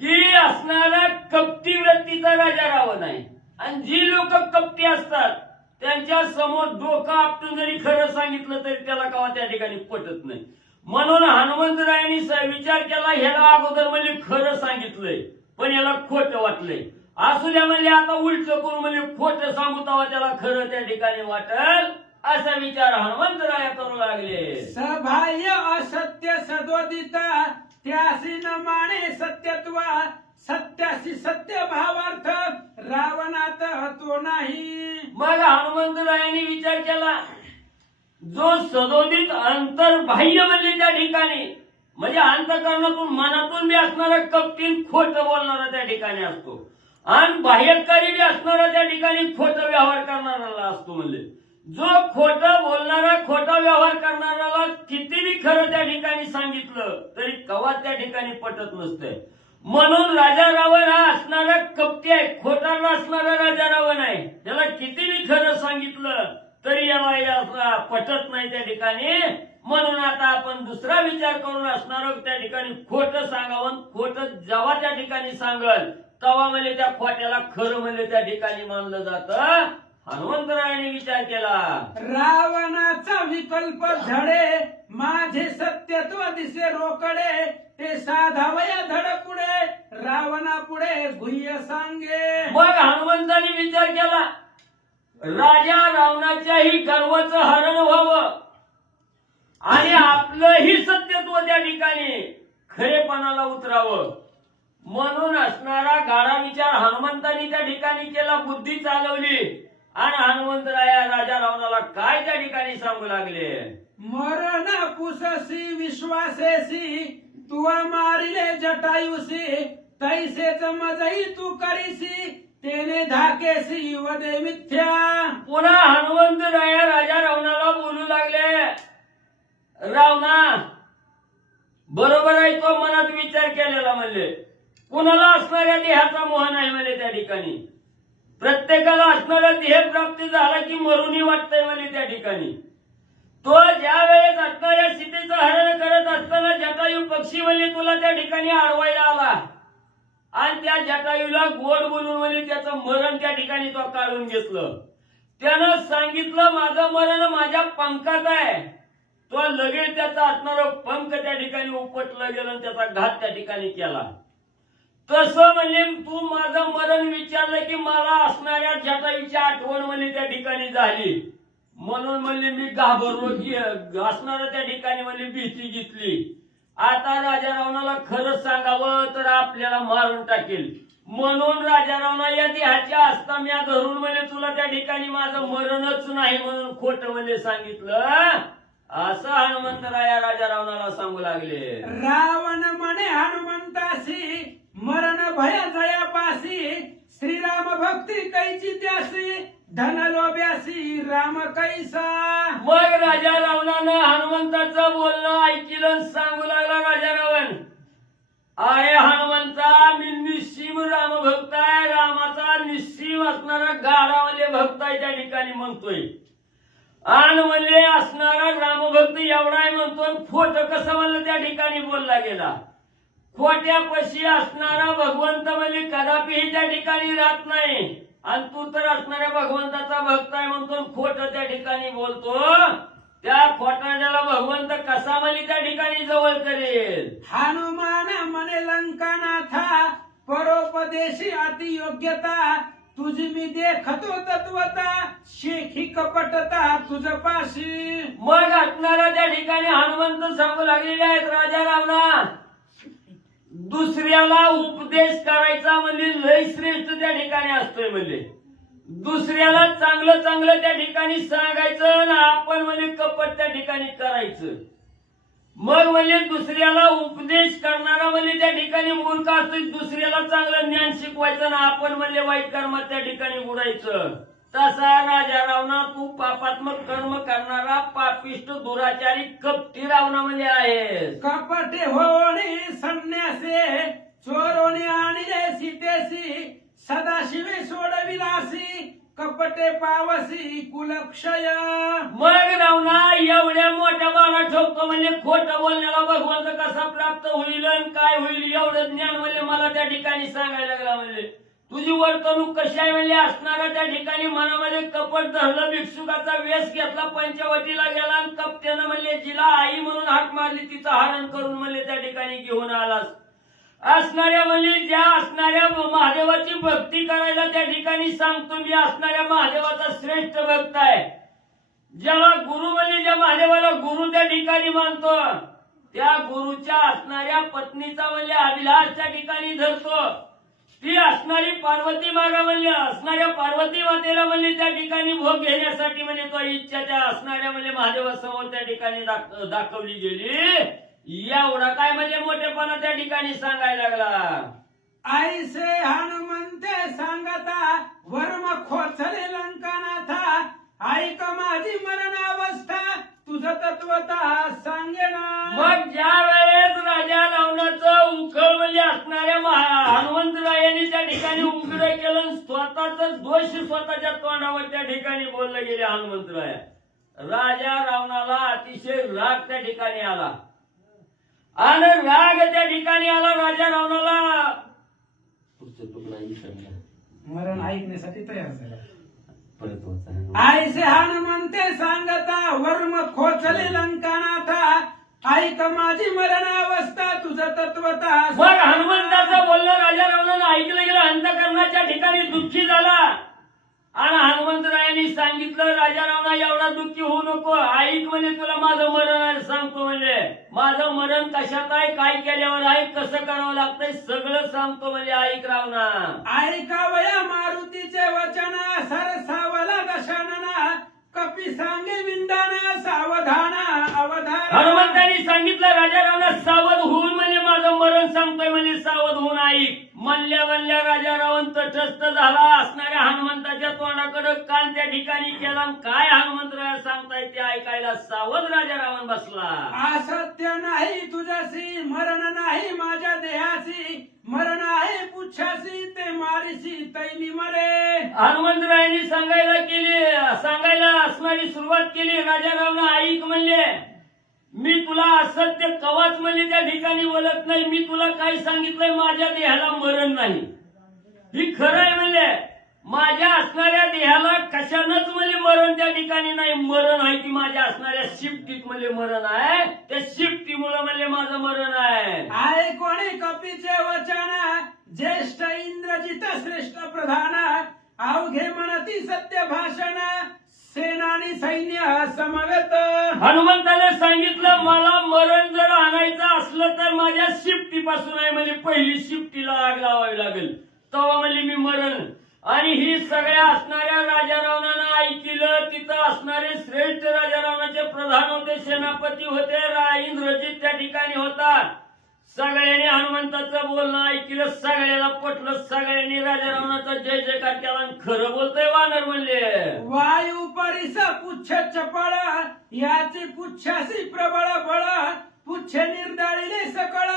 की असणारा कपटी वृत्तीचा राजा रावण आहे. आणि जी लोक कपटी असतात त्यांच्या समोर डोकं आपटून जरी खरं सांगितलं तरी त्याला कवा त्या ठिकाणी पटत नाही. म्हणून हनुमंतरायांनी विचार केला ह्याला अगोदर म्हणजे खरं सांगितलंय पण याला खोटं वाटलंय. असू द्या म्हणजे आता उलट करून म्हणजे खोटं सांगू तेव्हा त्याला खरं त्या ठिकाणी वाटल असा विचार हनुमंतराया करू लागले. सभाय असत्य सदोदिता त्यासी न माने सत्यत्व सत्यासी सत्य भावार्थ रावणात तो नाही. मग हनुमंतरायांनी विचार केला जो सदोदित अंतर्बाह्य म्हणजे त्या ठिकाणी म्हणजे अंतःकरणातून मनातून बी असणारा कपटीन खोटं बोलणारा त्या ठिकाणी असतो आणि बाह्यकारी बी असणारा त्या ठिकाणी खोटं व्यवहार करणारा असतो. म्हणजे जो खोटं बोलणारा, खोटा व्यवहार करणाऱ्याला कितीही खरं त्या ठिकाणी सांगितलं तरी कवा त्या ठिकाणी पटत नसतंय. म्हणून राजा रावण हा असणारा कपटी आहे, खोटा असणारा राजा रावण आहे. त्याला कितीही खरं सांगितलं तरी याला पटत नाही त्या ठिकाणी. म्हणून आता आपण दुसरा विचार करून असणार त्या ठिकाणी खोटं सांगावं. खोटं जेव्हा त्या ठिकाणी सांगल तेव्हा म्हणजे त्या खोट्याला खरं म्हणजे त्या ठिकाणी मानलं जातं. हनुमंतरायाने विचार केला, रावणाचा विकल्प झडे, माझे सत्यत्व दिसे रोकडे, ते साधावया धडपुडे, रावणा पुढे गुह्य सांगे. मग हनुमंताने विचार केला, राजा रावणाच्याही गर्वाचं हरण व्हावं आणि आपलंही सत्यत्व त्या ठिकाणी खरेपणाला उतरावं. म्हणून असणारा गाढा विचार हनुमंतानी त्या ठिकाणी केला, बुद्धी चालवली आणि हनुमंतराया राजा रावणाला काय त्या ठिकाणी सांगू लागले, मरण पुससी विश्वासेसी, तुवा मारिले जटायुसी, तैसेच मजही तू करीसी, तेने धाकेसी वदे मिथ्या. पुन्हा हनुमंतराया राजा रावणाला बोलू लागले, रावणा बरोबर आहे, तो मनात विचार केलेला म्हणले. कुणाला असणाऱ्या देहाचा मोह नाही म्हणले त्या ठिकाणी. प्रत्येकाला असणारा देह प्राप्ती झाला की मरुनी वाटतंय म्हणले त्या ठिकाणी. तो ज्या वेळेस असणाऱ्या सीतेचं हरण करत असताना जटायू पक्षी म्हणले तुला त्या ठिकाणी अडवायला आला आणि त्या जटायूला गोड बोलून म्हणले त्याचं मरण त्या ठिकाणी तो काढून घेतलं. त्यानं सांगितलं माझं मरण माझ्या पंखात आहे. तो लगेच त्याचा असणारा पंख त्या ठिकाणी उपटलं गेलं आणि त्याचा घात त्या ठिकाणी केला. तसं म्हणजे तू माझं मरण विचारलं की मला असणाऱ्या जटायूची आठवण म्हणजे त्या ठिकाणी झाली. म्हणून म्हणजे मी घाबरलो की असणाऱ्या त्या ठिकाणी म्हणजे भीती घेतली. आता राजा रावणाला खरंच सांगावं तर आपल्याला मारून टाकेल. म्हणून राजा रावणा या देहाच्या असता म्या धरून म्हणजे तुला त्या ठिकाणी माझं मरणच नाही म्हणून खोटं म्हणजे सांगितलं. असं हनुमंतराया राजा रावणाला सांगू लागले. रावण म्हणे हनुमंतासी, मरण भय जयापासी, श्रीराम भक्ती कैची त्यासी, धन लोभ्यासी राम कैसा. मग राजा रावणानं हनुमंताचं बोलणं ऐकलं, सांगू लागला राजा रावण, आहे हनुमंता मी निश्चिम राम भक्त आहे. रामाचा निश्चिम असणारा गाढावाले भक्त आहे त्या ठिकाणी म्हणतोय. आणि म्हणले असणारा रामभक्त एवढा आहे म्हणतो, खोटं कसं म्हणलं त्या ठिकाणी बोलला गेला. खोट्यापाशी असणारा भगवंत म्हणजे कदापिही त्या ठिकाणी राहत नाही आणि तू तर असणाऱ्या भगवंताचा भक्त आहे म्हणतो खोटं त्या ठिकाणी बोलतो. त्या खोटाण्याला भगवंत कसा म्हणजे त्या ठिकाणी जवळ करेल. हनुमान म्हणे लंकानाथा, परोपदेशी अति योग्यता, तुझी मी देखतो तत्वता, शेखी कपटता तुझ पाशी. मग असणारा त्या ठिकाणी हनुमंत सांगू लागलेले आहेत, राजा रावणा दुसऱ्याला उपदेश करायचा म्हणजे लय श्रेष्ठ त्या ठिकाणी असतोय. म्हणजे दुसऱ्याला चांगलं चांगलं त्या ठिकाणी सांगायचं ना आपण म्हणजे कपट त्या ठिकाणी करायचं. मग म्हणजे दुसऱ्याला उपदेश करणारा म्हणजे त्या ठिकाणी मूर्ख असतो. दुसऱ्याला चांगलं ज्ञान शिकवायचं ना आपण म्हणजे वाईट कर्मात त्या ठिकाणी बुडायचं. तसा राजा रावणा तू पापात्मक कर्म करणारा पापिष्ट दुराचारी कपटी रावणा म्हणजे आहे. कपटे होणे संन्यासे, चोरोने आणले सीतेसी, सदाशिवे सोडविलासी, कपटे पावसी कुलक्षय. मग रावणा एवढ्या मोठ्या बाणा ठोकतो म्हणजे खोटं बोलण्याला भगवंत कसा प्राप्त होईल आणि काय होईल एवढं ज्ञान म्हणजे मला त्या ठिकाणी सांगायला लागला. म्हणजे तुझी वर्तणूक कशी आहे म्हणजे असणारा त्या ठिकाणी मनामध्ये कपट धरलं, भिक्षुकाचा वेश घेतला, पंचवटीला गेला आणि कपट्यानं म्हणले जिला आई म्हणून हाक मारली तिचं हरण करून म्हणले त्या ठिकाणी घेऊन आलास. असणाऱ्या म्हणजे ज्या असणाऱ्या महादेवाची भक्ती करायला त्या ठिकाणी सांगतो मी असणाऱ्या महादेवाचा श्रेष्ठ भक्त आहे. ज्याला गुरु म्हणजे ज्या महादेवाला गुरु त्या ठिकाणी मानतो त्या गुरुच्या असणाऱ्या पत्नीचा म्हणजे अभिलाष त्या ठिकाणी धरतो. ती असणारी पार्वती मागा म्हणजे असणाऱ्या पार्वती मातेला म्हणजे त्या ठिकाणी भोग घेण्यासाठी म्हणजे तो इच्छा त्या असणाऱ्या म्हणजे महादेवासमोर त्या ठिकाणी दाखवली गेली. एवढा काय म्हणजे मोठेपणा त्या ठिकाणी सांगायला लागला. ऐसे हनुमंते सांगता, वर्म खोचले लंकानाथा, ऐक माझे स्वतःच दोष स्वतःच्या तोंडावर त्या ठिकाणी बोलले गेले हनुमंतराय. राजा रावणाला अतिशय राग त्या ठिकाणी आला आणि राग त्या ठिकाणी आला राजा रावणाला. पुढचं तुकडा विसरला, मरण ऐकण्यासाठी तयार झाला. परत होता. आयसे हनुमंते सांगता वर्म खोचले लंकानाथा, ऐक माझी मरणावस्था तुझं तत्वता. मग हनुमंताचं बोलणं राजा रावणानं ऐकलं गेलं. अंतःकरणाच्या ठिकाणी दुःखी झाला आणि हनुमंतरायांनी सांगितलं राजा रावणा एवढा दुःखी होऊ नको, ऐक म्हणजे तुला माझं मरण आहे सांगतो. म्हणजे माझं मरण कशात आहे, काय केल्यावर आहे, कसं करावं लागतंय सगळं सांगतो. म्हणजे ऐक रावणा. ऐकावया मारुतीचे वचन, सरसावला दशानना, कपी सांगे विंदाना, सावधाना अवधान. हनुमंतांनी सांगितलं राजा रावणा सावध होऊन म्हणजे माझं मरण सांगतोय. म्हणजे सावध होऊन ऐक. म्हणल्या राजा रावण तटस्थ झाला. असणाऱ्या हनुमंताच्या तोंडाकडे कान त्या ठिकाणी केला. काय हनुमंतराय सांगताय ते ऐकायला सावध राजा रावण बसला. असत्य नाही तुझ्याशी, मरण नाही माझ्या देहाशी, मरण आहे पुच्छाशी, ते मारिशी तैनी मरे. हनुमंतरायांनी सांगायला असणारी सुरुवात केली. राजा रावण ऐक म्हणले, मी तुला असत्य कवाच म्हणजे त्या ठिकाणी बोलत नाही. मी तुला काय सांगितलंय, माझ्या देहाला मरण नाही. ही खरं आहे म्हणले. माझ्या असणाऱ्या देहाला कशानच म्हणजे मरण त्या ठिकाणी नाही. मरण आहे ती माझ्या असणाऱ्या शिफ्टीत म्हणजे मरण आहे. त्या शिफ्टीमुळे म्हणजे माझं मरण आहे. आहे कोणी कपीचे वचन, ज्येष्ठ इंद्रजित श्रेष्ठ प्रधान, अवघे म्हणती सत्य भाषण, सेनानी सैन्य समवेत. हनुमंताने सांगितलं मला मरण जर आणायचं असलं तर माझ्या शिफ्टीपासून आहे. म्हणजे पहिली शिफ्टीला आग लावावी लागेल तेव्हा म्हणजे मी मरण. आणि ही सगळ्या असणाऱ्या राजा रावणानं ऐकलं. तिथं असणारे श्रेष्ठ राजा रावणाचे प्रधान होते, सेनापती होते, इंद्रजित त्या ठिकाणी होता. सगळ्यांनी हनुमंताचं बोलणं ऐकलं. सगळ्याला पटलं. सगळ्यांनी राजा रावणाचा जय जयकार केला. खरं बोलतोय वानर म्हणले. वायू परिस पुच्छ चपळ, याची पुच्छासी प्रबळ बळ, पुच्छ निर्दाळीले सकळ,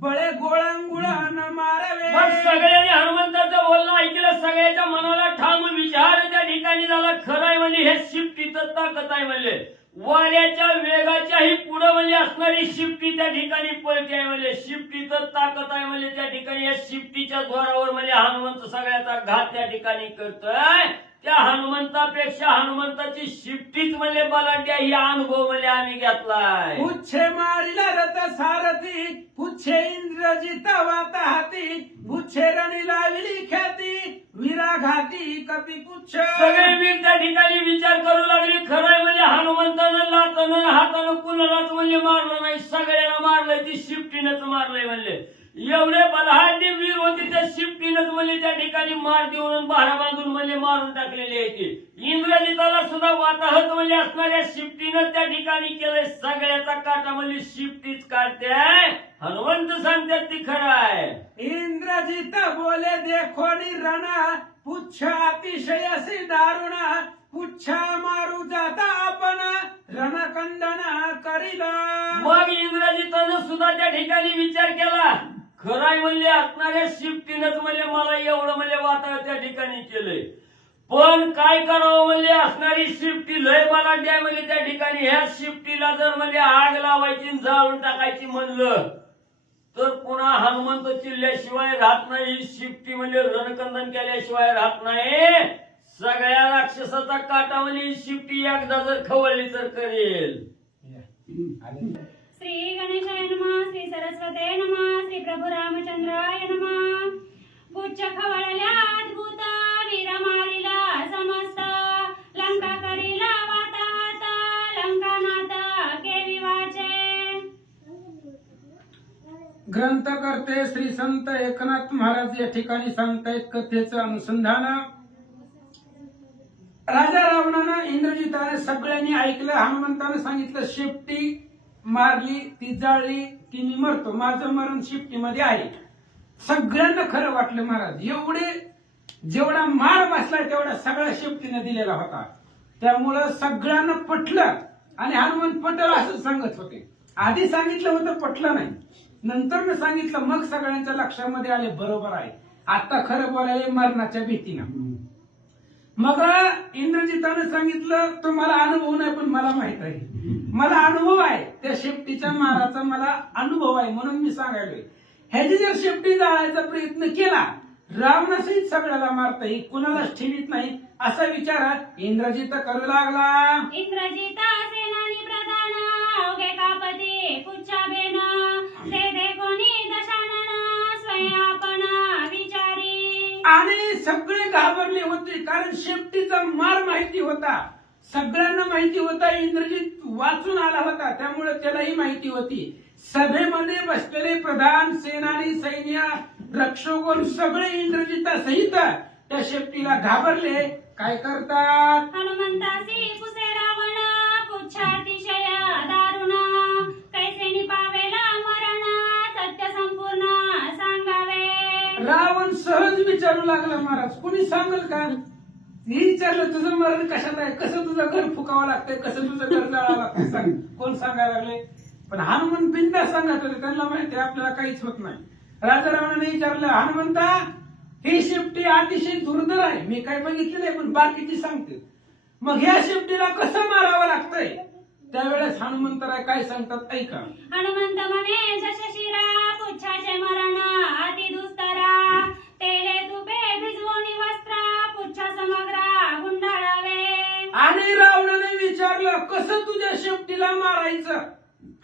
बळे गोळांगुळ न मारावे. मग सगळ्यांनी हनुमंताचं बोलणं ऐकलं. सगळ्याच्या मनाला ठाम विचार त्या ठिकाणी झाला. खरं आहे म्हणजे हे शिफ्टीचं ताकद आहे. म्हणजे वाऱ्याच्या वेगाच्याही पुढे म्हणजे असणारी शिफ्टी त्या ठिकाणी पळते आहे. म्हणजे शिफ्टीचं ताकद आहे. म्हणजे त्या ठिकाणी या शिफ्टीच्या जोरावर म्हणजे हनुमंत सगळ्याचा घात त्या ठिकाणी करतोय. त्या हनुमंतापेक्षा हनुमंताची शिफ्टीच म्हणजे बलाढ्य ही अनुभव म्हणजे आम्ही घेतलाय. पुच्छे मारिला रथ सारथी, पुच्छे इंद्रजित वाता हाती, पुच्छे रणी लाविली ख्याती, विराघाती कपी पुच्छ. सगळे वीर त्या ठिकाणी विचार करू लागले. खरंय म्हणजे हनुमंतानं लातानं हातानं कुणालाच म्हणजे मारलं नाही. सगळ्यांना मारलंय. ती शिफ्टीनंच मारलंय म्हणले. एवढे बलहाढ्य वीर होते त्या शिफ्टीनंच म्हणजे त्या ठिकाणी मार देऊन भारा बांधून म्हणजे मारून टाकलेले आहे. इंद्रजिताला सुद्धा वाताहत म्हणजे असणाऱ्या शिफ्टीनं त्या ठिकाणी केलंय. सगळ्याचा काटा म्हणजे शिफ्टीच काढते. हनुमंत सांगतात ती खरं आहे. इंद्रजित बोले देखोनी रण, पुच्छ अतिशय असे दारुण, पुच्छा मारू जाता आपण, रणकंदन करीला. मग इंद्रजितानं सुद्धा त्या ठिकाणी विचार केला. खराय म्हणले असणाऱ्या शिफ्टीनंच म्हणजे मला एवढं म्हणजे वातावरण त्या ठिकाणी केलंय. पण काय करावं म्हणजे असणारी शिफ्टी लय बलाढ्य आहे. म्हणजे त्या ठिकाणी ह्या शिफ्टीला जर म्हणजे आग लावायची जाळून टाकायची म्हणलं तर पुन्हा हनुमंत चिल्ल्याशिवाय राहत नाही. ही शिफ्टी म्हणजे रणकंदन केल्याशिवाय राहत नाही. सगळ्या राक्षसाचा काटा म्हणजे शिफ्टी एकदा जर खवळली तर करेल. श्री गणेशाय नमः, श्री सरस्वते नमः, श्री प्रभू रामचंद्राय नमः. पुच्छ खवळल्या अद्भुत, वीर मारिला समस्त, लंका करीला वाताहत, लंकानाथ केवी वाचे. ग्रंथकर्ते श्री संत एकनाथ महाराज या ठिकाणी सांगतायत कथेचं अनुसंधान. राजा रावणानं इंद्रजिताने सगळ्यांनी ऐकलं. हनुमंतानं सांगितलं शिफ्टी मारली ती जाळली की मी मरतो. माझं मरण शिफ्टीमध्ये आहे. सगळ्यांना खरं वाटलं. महाराज एवढे जेवढा मार बसलाय तेवढा सगळ्या शिफ्टीने दिलेला होता. त्यामुळं सगळ्यांना पटलं आणि हनुमंत पटलं असं सांगत होते. आधी सांगितलं होतं पटलं नाही, नंतर सांगितलं मग सगळ्यांच्या लक्षामध्ये आले बरोबर आहे. आता खरं बोलायला मरणाच्या भीतीनं. मग इंद्रजितानं सांगितलं तुम्हाला अनुभव नाही पण मला माहित आहे, मला अनुभव आहे त्या शेपटीच्या माराचा, मला अनुभव आहे म्हणून मी सांगायलोय. ह्याची जर शेपटी जाळायचा प्रयत्न केला रावणासहित सगळ्याला मारता येईल, कुणालाच ठेवीत नाही असा विचार इंद्रजित करू लागला. इंद्रजिता सेनानी प्रधान अवघे कापती पुच्छाबेन ते दे कोणी दशानन स्वयं आपण विचारी. आणि सगळे घाबरले होते कारण शेपटीचा मार माहिती होता, सगळ्यांना माहिती होता. इंद्रजित वाचून आला होता त्यामुळे त्यालाही माहिती होती. सभेमध्ये बसलेले प्रधान, सेनानी, सैन्य, रक्षकोन सगळे इंद्रजिता सहित त्या शेपटीला घाबरले. काय करतात? हनुमंतासी पुसे रावण पुच्छातिशय दारुण कैसे निपावेला मरण सत्य संपूर्ण सांगावे. रावण सहज विचारू लागला महाराज कोणी सांगल का? मी विचारलं तुझं मरण कशात आहे, कसं तुझं घर फुकावं लागतंय, कसं तुझं घर जाळावं लागतंय, सांग. कोण सांगायला लागले? पण हनुमंत बिंदा सांगत होते, त्यांना माहिती आपल्याला काहीच होत नाही. राजा रावणाने विचारलं हनुमंता ही शेपटी अतिशय दुर्धर आहे, मी काय बघितलं नाही पण बाकीची सांगते, मग ह्या शेपटीला कसं मारावं लागतंय? त्यावेळेस हनुमंतराय काय सांगतात ऐका. हनुमंत म्हणे दशशिरा पुच्छाचे मरण अति दुस्तरा तेले तुपे भिजवून वस्त्र पुच्छा समग्र गुंडाळावे. आणि रावणाने विचारलं कसं तुझ्या शेपटीला मारायचं?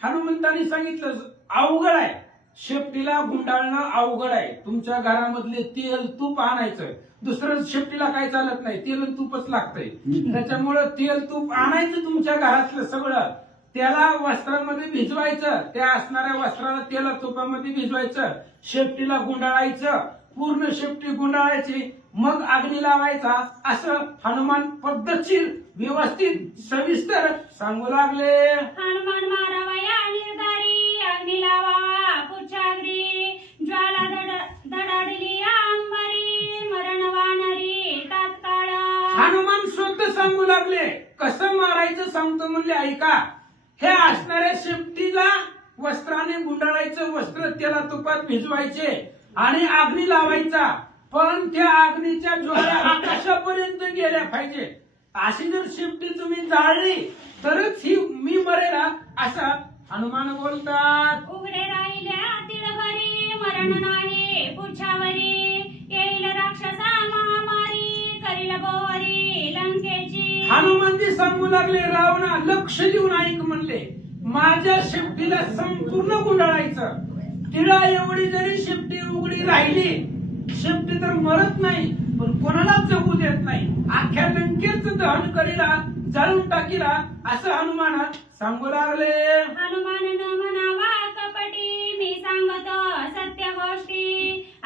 हनुमंताने सांगितलं अवघड आहे, शेपटीला गुंडाळणं अवघड आहे. तुमच्या घरामधले तेल तूप आणायचं, दुसरं शेपटीला काय चालत नाही, तेल आणि तूपच लागतंय. त्याच्यामुळं तेल तूप आणायचं तुमच्या घरातलं सगळं, त्याला वस्त्रामध्ये भिजवायचं, त्या असणाऱ्या वस्त्राला तेला तुपामध्ये भिजवायचं, शेपटीला गुंडाळायचं, पूर्ण शेपटी गुंडाळायची, मग अग्नी लावायचा. असं हनुमान पद्धतशीर व्यवस्थित सविस्तर सांगू लागले. हनुमान मारावया निर्धारी अग्नी लावा पुच्छाग्री ज्वाला दडाडली अंबरी मरण वानरी तात्काळ. हनुमान स्वतः सांगू लागले कसं मारायचं सांगतो म्हणले ऐका. हे असणाऱ्या शेपटीला वस्त्राने गुंडाळायचं, वस्त्र त्याला तुपात भिजवायचे आणि अग्नी लावायचा, पण त्या अग्नीच्या ज्वाळा आकाशापर्यंत गेल्या पाहिजे. अशी जर शेपटी तुम्ही जाळली तरच ही मी मरेला असं हनुमान बोलतात. उघडे राहिल्या तिळभरी मरण नाही पुच्छावरी येईल राक्षसा महामारी करील बोवरी लंकेची. हनुमानजी सांगू लागले रावणा लक्ष देऊन ऐक म्हणले, माझ्या शेपटीला संपूर्ण गुंडाळायचं. तिळा एवढी जरी शेपटी उघडी राहिली, शेपटी तर मरत नाही पण कोणालाच जगू देत नाही, अख्ख्या लंकेचं दहन करीला, जाळून टाकीला असं हनुमान सांगू लागले. हनुमान न म्हणावा कपटी मी सांगतो सत्य गोष्टी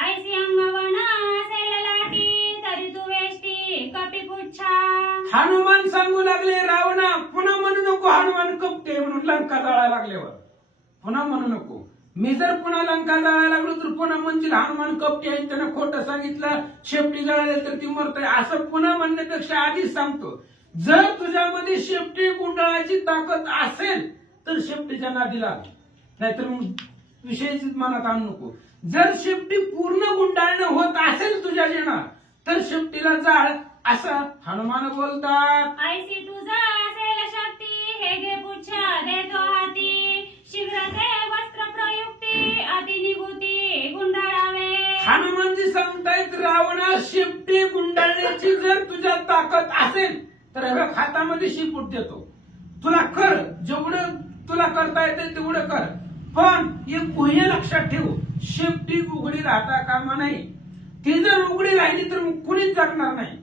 ऐसी अंगवण असेल लाटी तरी तू वेष्टी कपी पुच्छा. हनुमान सांगू लागले रावणा पुन्हा म्हणू नको हनुमान कपटे म्हणून लंका जाळायला लागल्यावर पुन्हा म्हणू नको. मी जर पुन्हा लंका जाळायला लागलो तर पुन्हा म्हणतील हनुमान कपटी आहे, त्यानं खोटं सांगितलं, शेपटी जळाली तर ती मरतय. असं पुन्हा म्हणण्यापेक्षा आधीच सांगतो, जर तुझ्यामध्ये शेपटी गुंडाळायची ताकद असेल तर शेपटीच्या नादी लाग, नाहीतर विषयच मनात आणू नको. जर शेपटी पूर्ण गुंडाळणं होत असेल तुझ्या जेणा तर शेपटीला जाळ असं हनुमान बोलतात. ऐसी तुझा असेल शक्ती हे घे पुच्छा देतो हाती शीघ्र ते वस्त्र प्रयुक्ती अति निगुती गुंडाळावे. हनुमानजी सांगतायत रावणा शेपटी गुंडाळण्याची जर तुझ्या ताकद असेल तर हातामध्ये शिपूट देतो, तुला कर, जेवढं तुला करता येते तेवढं कर, पण एक गुह्य लक्षात ठेव, शेपटी उघडी राहता कामा नाही. ती जर उघडी राहिली तर कुणीच जगणार नाही.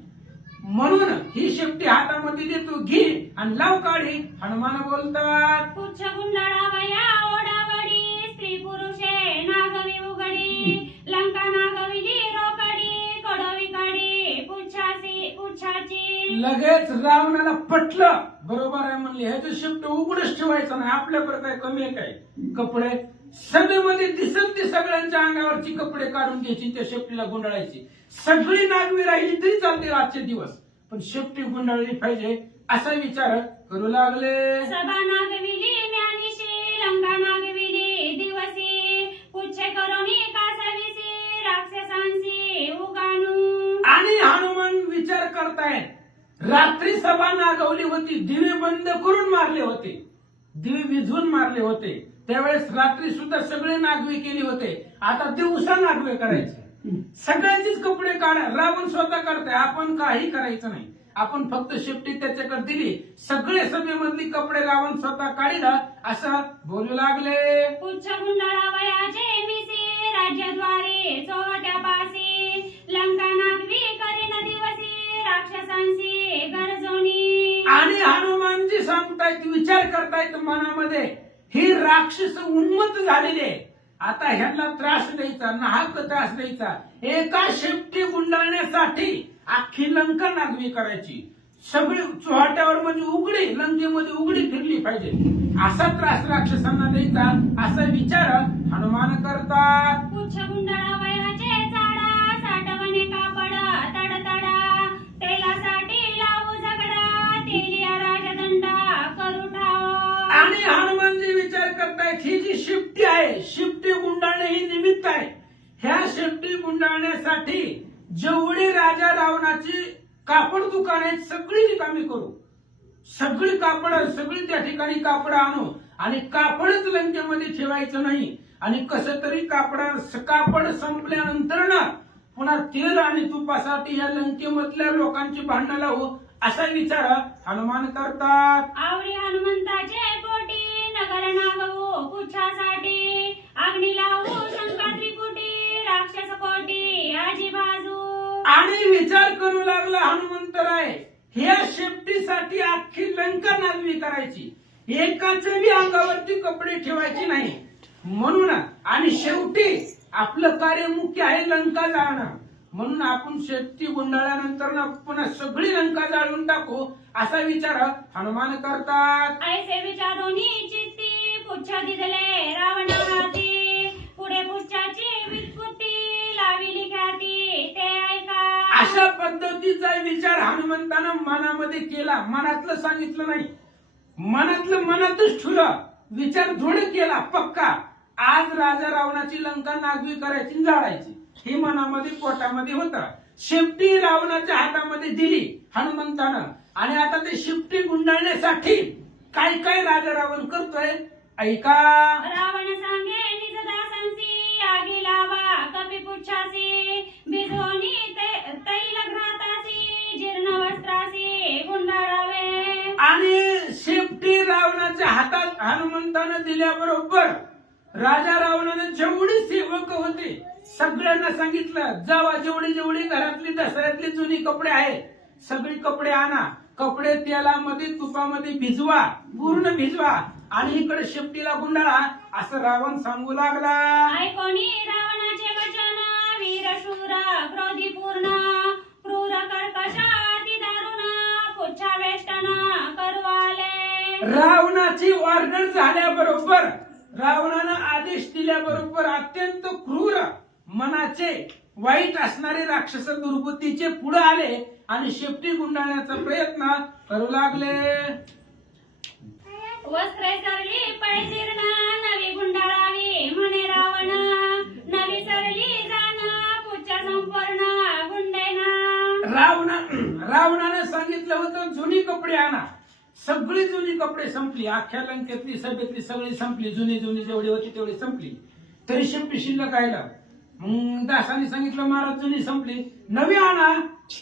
म्हणून ही शेपटी हातामध्ये देतो, घे आणि लाव काढी. हनुमान बोलतात पुच्छ गुंडाळावया ओढावडी स्त्री पुरुषे नागवी उघडी लंका नागविली रोकडी कडवी काढी पुच्छाची. लगेच रावणाला पटलं, बरोबर आहे म्हणले, ह्याचं शेपट उघडच ठेवायचं नाही, आपल्याकडे काय कमी आहे काय कपडे? सभेमध्ये दिसत ते सगळ्यांच्या अंगावरची कपडे काढून घ्यायची, त्या शेपटीला गुंडाळायची. सगळी नागवी राहिली तरी चालते आजचे दिवस, पण शेपटी गुंडाळली पाहिजे असा विचार करू लागले. सभा नागविली म्यानिशी लंका नागविली दिवसी पुच्छे करोनी कासविसी राक्षसांसी आणि हनुमान विचार करतायत रात्री सभा नागवली होती, दिवे बंद करून मारले होते, दिवे विझून मारले होते, त्यावेळेस रात्री सुद्धा सगळे नागवे केले होते, आता दिवसा नागवे करायचे, सगळ्यांचीच कपडे काढा, रावण स्वतः करताय, आपण काही करायचं नाही, आपण फक्त शेपटी त्याच्याकडे दिली, सगळे सभेमधली कपडे रावण स्वतः काढिला असं बोलू लागले. पुच्छ गुंडाळावयाचे मिसी राज्यद्वारे चोहट्यापासी लंका नागवी करीन दिवसी राक्षसांशी गरजोनी. आणि हनुमानजी सांगतायत, विचार करतायत मनामध्ये, ही राक्षस उन्मत्त झालेले, आता ह्यांना त्रास द्यायचा, नाहक त्रास द्यायचा, एका शेपटी गुंडाळण्यासाठी अख्खी लंका नागवी करायची, सगळी चोहाट्यावर म्हणजे उघडी, लंकेमध्ये उघडी फिरली पाहिजे, असा त्रास राक्षसांना द्यायचा, असा विचार हनुमान करतात. पुच्छ गुंडाळावयाचे चाडा साठवणे कापड तडतडा तेलासाठी लावू झगडा तेलिया राजदंडा करू ठाव. आणि हनुमानजी विचार करतायत, ही जी शिफ्टी आहे, शिफ्टी गुंडाळणे ही निमित्त आहे, ह्या शिफ्टी गुंडाळण्यासाठी जेवढी राजा रावणाची कापड दुकान आहेत सगळी रिकामी करू, सगळी कापड, सगळी त्या ठिकाणी कापड आणू, आणि कापडच लंकेमध्ये ठेवायचं नाही, आणि कसं तरी कापड संपल्यानंतर ना पुन्हा तेल आणि तुपासाठी या लंकेमधल्या लोकांची भांडणं लावू, असा विचार हनुमान करतात. आवडी हनुमंताचे पोटी नगर नागवू पुच्छासाठी अग्नी लावू शंका त्रिपुटी राक्षस कोटी आजी बाजू. आणि विचार करू लागला हनुमंतराय, ह्या शेपटीसाठी अख्खी लंका नागवी करायची, एकाचे बी अंगावरती कपडे ठेवायचे नाही म्हणून, आणि शेवटी आपलं कार्य मुख्य आहे लंका जाळणं, म्हणून आपण शेपटी गुंडाळल्यानंतर ना पुन्हा सगळी लंका जाळून टाकू, असा विचार हनुमान करतात. ऐसे विचारोनी चित्ती पुच्छ दिदले रावण हाती पुढे पुच्छाची वित्पुत्ती लाविली ख्याती ते ऐका. अशा पद्धतीचा विचार हनुमंतानं मनामध्ये केला, मनातलं सांगितलं नाही, मनातलं मनातच ठेवलं, विचार दृढ केला पक्का, आज राजा रावणाची लंका नागवी करायची, जाळायची, हे मनामध्ये पोटामध्ये होता. शेपटी रावणाच्या हातामध्ये दिली हनुमंतानं, आणि आता ते शेपटी गुंडाळण्यासाठी काय काय राजा रावण करतोय ऐका. रावण सांगे निज दासांसी आगी लावा कपी पुच्छासी भिजवणी तैल घातासी जीर्ण वस्त्रासी गुंडाळावे. आणि शेपटी रावणाच्या हातात हनुमंतानं दिल्याबरोबर राजा रावणाने जेवढी सेवक होते सगळ्यांना सांगितलं, जावा जेवढी जेवढी घरातली दसऱ्यातली जुनी कपडे आहेत सगळी कपडे आणा, कपडे तेलामध्ये तुपामध्ये भिजवा, पूर्ण भिजवा, आणि इकडे शेपटीला गुंडाळा, असं रावण सांगू लागला. ऐकोनी रावणाचे वचन वीरशूर क्रोधी पूर्ण क्रूर कर्कशाती दारुण पुच्छा वेष्टन करवाले. रावणाची ऑर्डर झाल्याबरोबर, रावणानं आदेश दिल्याबरोबर अत्यंत क्रूर मनाचे वाईट असणारे राक्षस दुर्बुद्धीचे पुढे आले आणि शेपटी गुंडाळण्याचा प्रयत्न करू लागले. वस्त्रे सरली पैजीर्ण नवी गुंडाळावी म्हणे रावण नवी सरली जाण पुच्छा संपूर्ण गुंडेना. रावणानं सांगितलं होतं जुनी कपडे आणा, सगळी जुनी कपडे संपली, अख्ख्या लंकेतली सभेतली सगळी संपली, जुनी जुनी जेवढी होती तेवढी संपली, तरी शेपटी शिल्लक राहिला. मग दासाने सांगितलं महाराज जुनी संपली, नवी आणा,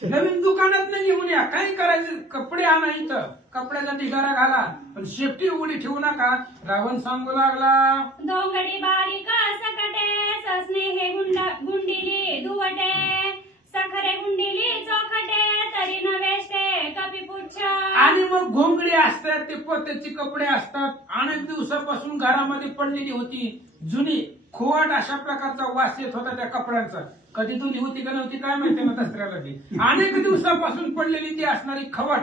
नवीन दुकानात नाही घेऊन या, काय करायचं, कपडे आणा, इथं कपड्याचा ढिगारा घाला, पण शेपटी उघडी ठेवू नका, रावण सांगू लागला. दोंगडी बारीक सकटे ससने हे गुंडिली दुवटे सखरे गुंडिली चोखटे तरी न वेष्टे कपी पुच्छा. आणि मग घोंगडी असतात, ते पोत्याचे कपडे असतात, अनेक दिवसापासून घरामध्ये पडलेली होती, जुनी खोट अशा प्रकारचा वास येत होता त्या कपड्यांचा, कधी धुली होती का नव्हती काय माहिती, मग दसऱ्यासाठी अनेक दिवसापासून पडलेली ती असणारी खवट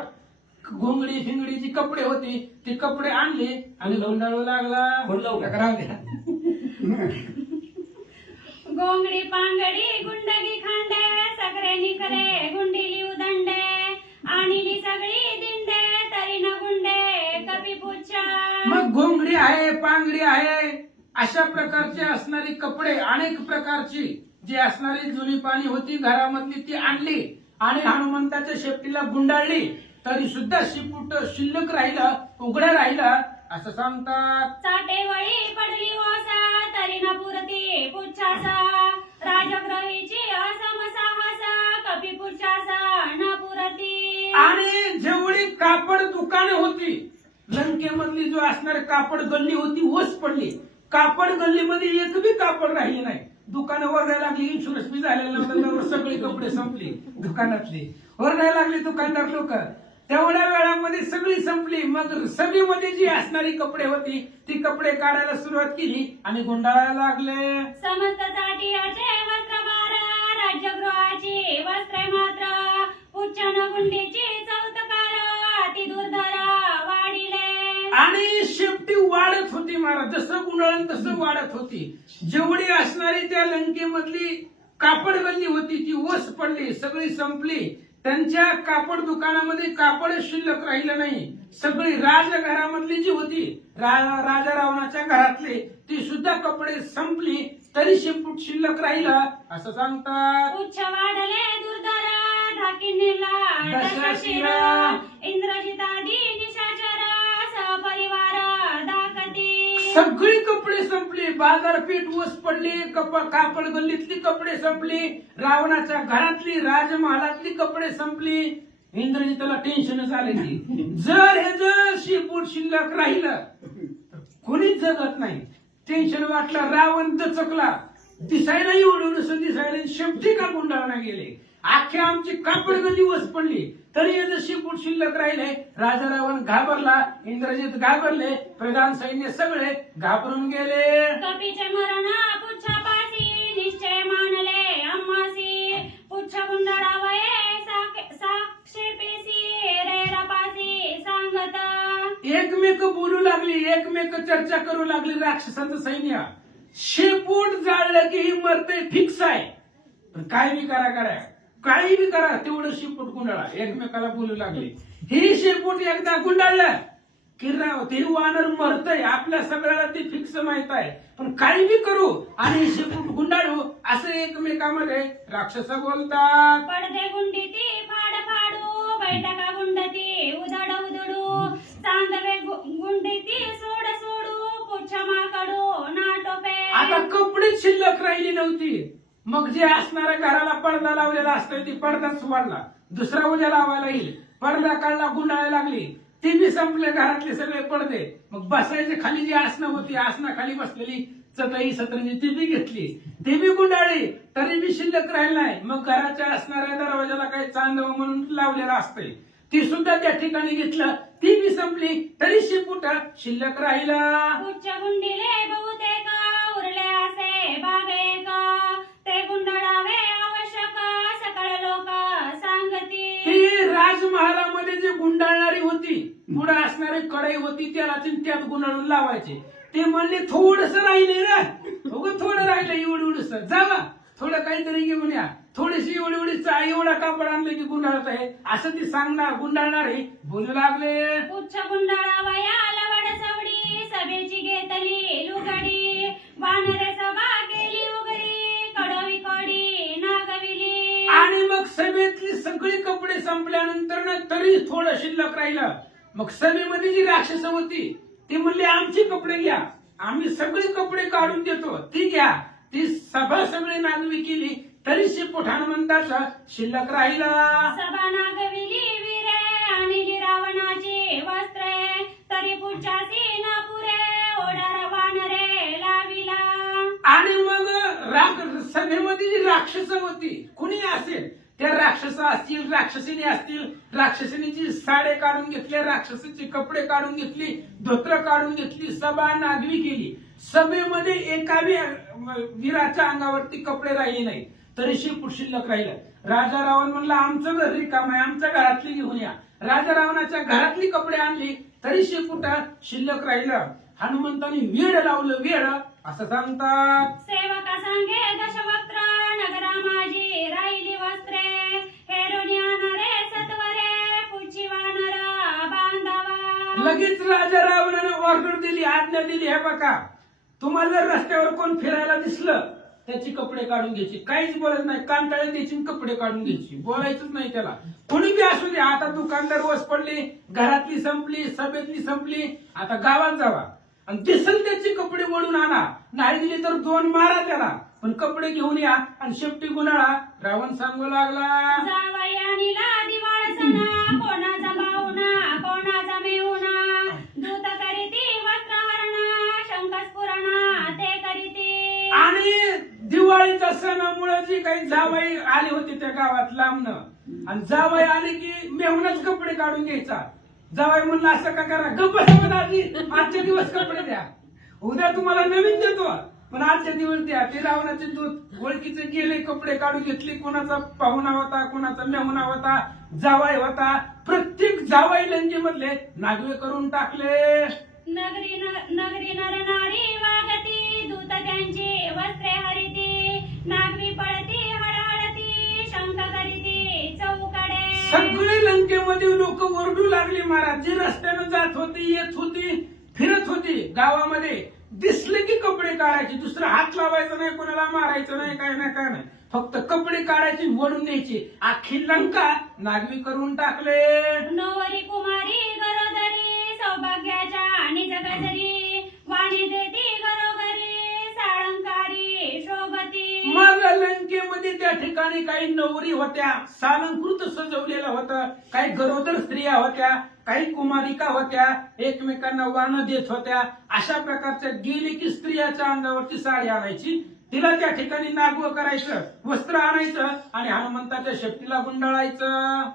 घोंगडी फिंगडीची कपडे होती, ते कपडे आणले आणि गुंडाळू लागला. गोंगडी पांगडी गुंडगी खांडे सगळे निखरे गुंडिली उदंडे आणिली सगळी दिंडे तरी न गुंडे कपी पुच्छा. मग घोंगडी आहे, पांगडी आहे, अशा प्रकारचे असणारी कपडे, अनेक प्रकारची जी असणारी जुनी पाणी होती घरामधली ती आणली आणि हनुमंताच्या शेपटीला गुंडाळली तरी सुद्धा शिपूट शिल्लक राहिलं, उघडं राहिलं असं सांगतात. चाटेवळी पडली वासा तरी न पुरती पुच्छासा राजग्रहीची असम साहसा कपी पुच्छासा न पुरती. आणि जेवढी कापड दुकाने होती लंकेमधली जो असणारी कापड गल्ली होती वस पडली. कापड गल्लीमध्ये एक बी कापड राहिले नाही. दुकानं वरडायला लागली, इन्शुरन्स बी झालेला नव्हता, सगळे कपडे संपले दुकानातले. वरडायला लागले दुकानदार लोक. तेवढ्या वेळामध्ये सगळी संपली. मग सभेमध्ये जी असणारी कपडे होती ती कपडे काढायला सुरुवात केली आणि गुंडाळायला लागले. समस्त चाटियाचे वस्त्र बारा राज्यगृहाची वस्त्रे मात्र पुच्छन गुंडीची चौतकार ती दुर्धरा वाढिले. आणि शेपटी वाढत होती महाराज, जसं गुंडाळण तसं वाढत होती. जेवढी असणारी त्या लंकेमधली कापड गल्ली होती ती वस पडली, सगळी संपली. त्यांच्या कापड दुकानामध्ये कापड शिल्लक राहिलं नाही. सगळी राजघरामधली जी होती राजा रावणाच्या घरातली ती सुद्धा कपडे संपली तरी शेपूट शिल्लक राहिलं असं सांगतात. उच्च वाढले दुर्धरा ढाकिनीला दशशिर इंद्रजितादी निशाचर सपरिवार दाखती. सगळी कपडे संपली. बाजारपेठ वस पडली. कापड गल्लीतली कपडे संपली. रावणाच्या घरातली राजमहालातली कपडे संपली. इंद्रजिताला टेन्शनच आले की जर हे जर शेपूट शिल्लक राहिलं तर कोणीच जगत नाही. टेन्शन वाटलं. रावण दचकला. दिसायला एवढं नसं दिसायला शेपटी का गुंडाळला गेले. अख्ख्या आमची कापड गल्ली वस पडली तरी हे जर शेपूट शिल्लक राहिले. राजा रावण घाबरला. इंद्रजित घाबरले. प्रधान सैन्य सगळे घाबरून गेले. कपीचे मरण पुच्छापासी निश्चय मानले अम्मासी पुच्छ गुंडाळावये साक्षेपेसी रे रपासी सांगत. एकमेक बोलू लागली. एकमेक चर्चा करू लागली. राक्षसांचं सैन्य शेपूट जाळलं की ही मरते फिक्स आहे. पण काय बी करा काही बी करा तेवढं शेपूट गुंडाळा. एकमेकाला बोलू लागले. ही शेपूट एकदा गुंडाळलं की ते वानर मरतय आपल्या सगळ्याला ते फिक्स माहित आहे. पण काही बी करू आणि शेपूट गुंडाळू असं एकमेकामध्ये राक्षस बोलतात. पडदे गुंडीती फाड फाडू बैठका गुंडती उधड उधडू चांदवे गुंडीती सोड सोडू पुच्छ माकडू नाटोपे. आता कपडे शिल्लक राहिली नव्हती. मग जे असणाऱ्या घराला पडदा लावलेला असतोय ती पडदाच वाढला. दुसरा उद्या लावायला येईल. पडदा काढला गुंडाळायला लागली. ती बी संपले घरातले सगळे पडदे. मग बसायचे खाली जी आसनं होती आसनाखाली बसलेली चटई सतरंजी ती बी घेतली. ती बी गुंडाळली तरी बी शिल्लक राहिली नाही. मग घराच्या असणाऱ्या दरवाजाला काही चांदव म्हणून लावलेलं असतंय ती सुद्धा त्या ठिकाणी घेतलं. ती बी संपली तरी शेपूट शिल्लक राहिला. पुच्छ गुंडीले बहुतेक उरले असे बागेक ते गुंडाळावे आवश्यक सकळ लोक सांगती. ती राजमहालामध्ये जे गुंडाळणारी होती पुढे असणारी कढई होती त्याला त्यात गुंडाळून लावायचे. ते म्हणले थोडस राहिले ना थोडं राहिलं एवढं जावा थोडं काहीतरी घेऊन या. थोडीशी एवढा कापड आणले की गुंडाळत आहे असं ती सांगणार. गुंडाळणारे बोलू लागले. पुच्छ गुंडाळावया लवड सवडी सभेची घेतली लुगडी वानरे सभा केली उघडी कडवी कडी नागविली. आणि मग सभेतली सगळी कपडे संपल्यानंतर ना तरी थोडं शिल्लक राहिलं. मग सभेमध्ये जी राक्षस होती ती म्हणली आमचे कपडे घ्या आम्ही सगळे कपडे काढून देतो ती घ्या. ती सभा सगळी नागवी केली तरी शेपूट हनुमंताचा शिल्लक राहिला. सभा नागविली वीरे आणि रावणाची वस्त्रे तरी पुच्छासी न पुरे ओढार वानरे लाविला. आणि मग सभेमध्ये जी राक्षस होती कुणी असेल त्या राक्षस असतील राक्षसिनी असतील राक्षसिनीची साडे काढून घेतले राक्षसाचे कपडे काढून घेतली धोत्र काढून घेतली. सभा नागवी केली. सभेमध्ये एका वीराच्या अंगावरती कपडे राहिले नाही तरी शेपूट शिल्लक राहिलं. राजा रावण म्हणला आमचं घर रिकाम आहे आमच्या घरातली घेऊन या. राजा रावणाच्या घरातली कपडे आणली तरी शेपूट शिल्लक राहिलं. हनुमंताने वेड लावलं. वेड असं सांगतात. सेवका सांगे दशवक्त्र नगरा माझी राहिली वस्त्रे हेरुनी आणरे सत्वरे पुच्छी वानर बांधावा. लगेच राजा रावणाने ऑर्डर दिली आज्ञा दिली हे बघा तुम्हाला जर रस्त्यावर कोण फिरायला दिसलं त्याचे कपडे काढून घ्यायचे, काहीच बोलत नाही, कांटाळे द्यायची आणि कपडे काढून घ्यायची, बोलायचंच नाही त्याला. कोणी बी असू दे, आता दुकानदार वस पडली, घरातली संपली, सभेतली संपली, आता गावात जावा आणि दिसल त्याचे कपडे वळून आणा, नाही दिले तर 2 मारा त्याला, पण कपडे घेऊन या आणि शेपटी गुन्हाळा. रावण सांगू लागला, जावई आणिला दिवाळ सणा, कोणाचा पाहुणा कोणाचा मेहुणा, दूत करीती वस्त्रहरणा, शंख स्फुरणा ते करीती. आणि दिवाळीच्या सणामुळे जे काही जावई आले होते त्या गावात लांबनं, आणि जावई आले की मेहूनच कपडे काढून घ्यायचा. जावई म्हणलं असं का करा, गप्प बसा आधी, आजचे दिवस कपडे द्या, उद्या तुम्हाला नवीन देतो, पण आजच्या दिवस द्या. ते रावणाचे दूत ओळखीचे गेले, कपडे काढून घेतले, कोणाचा पाहुणा होता, कोणाचा मेहुणा होता, जावई होता, प्रत्येक जावई लंजी मधले नागवे करून टाकले. नगरी नर नारी वागती, दूत त्यांची वस्त्रे हरिती, नागवी पळती हळहळती, शंख करीती चौकडे. सगळे लंकेमध्ये लोक ओरडू लागले महाराज. जी रस्त्यानं जात होती, येत होती, फिरत होती गावामध्ये, दिसले की कपडे काढायचे, दुसरा हात लावायचा नाही, कोणाला मारायचं नाही, काय नाही काय नाही, फक्त कपडे काढायचे, वडून द्यायचे. अख्खी लंका नागवी करून टाकले. नवरी कुमारी गरोदरी, सौभाग्याच्या निज गजरी, वाणी देती घरोघरी, साळंकारी शोभती. मग लंकेमध्ये त्या ठिकाणी काही नवरी होत्या, सालंकृत सजवलेलं होतं, काही गरोदर स्त्रिया होत्या, काही कुमारिका होत्या, एकमेकांना वाण देत होत्या. अशा प्रकारच्या गेली की स्त्रियाच्या अंगावरची साडी आणायची, तिला त्या ठिकाणी नागवं करायचं, वस्त्र आणायचं आणि हनुमंताच्या शेपटीला गुंडाळायचं.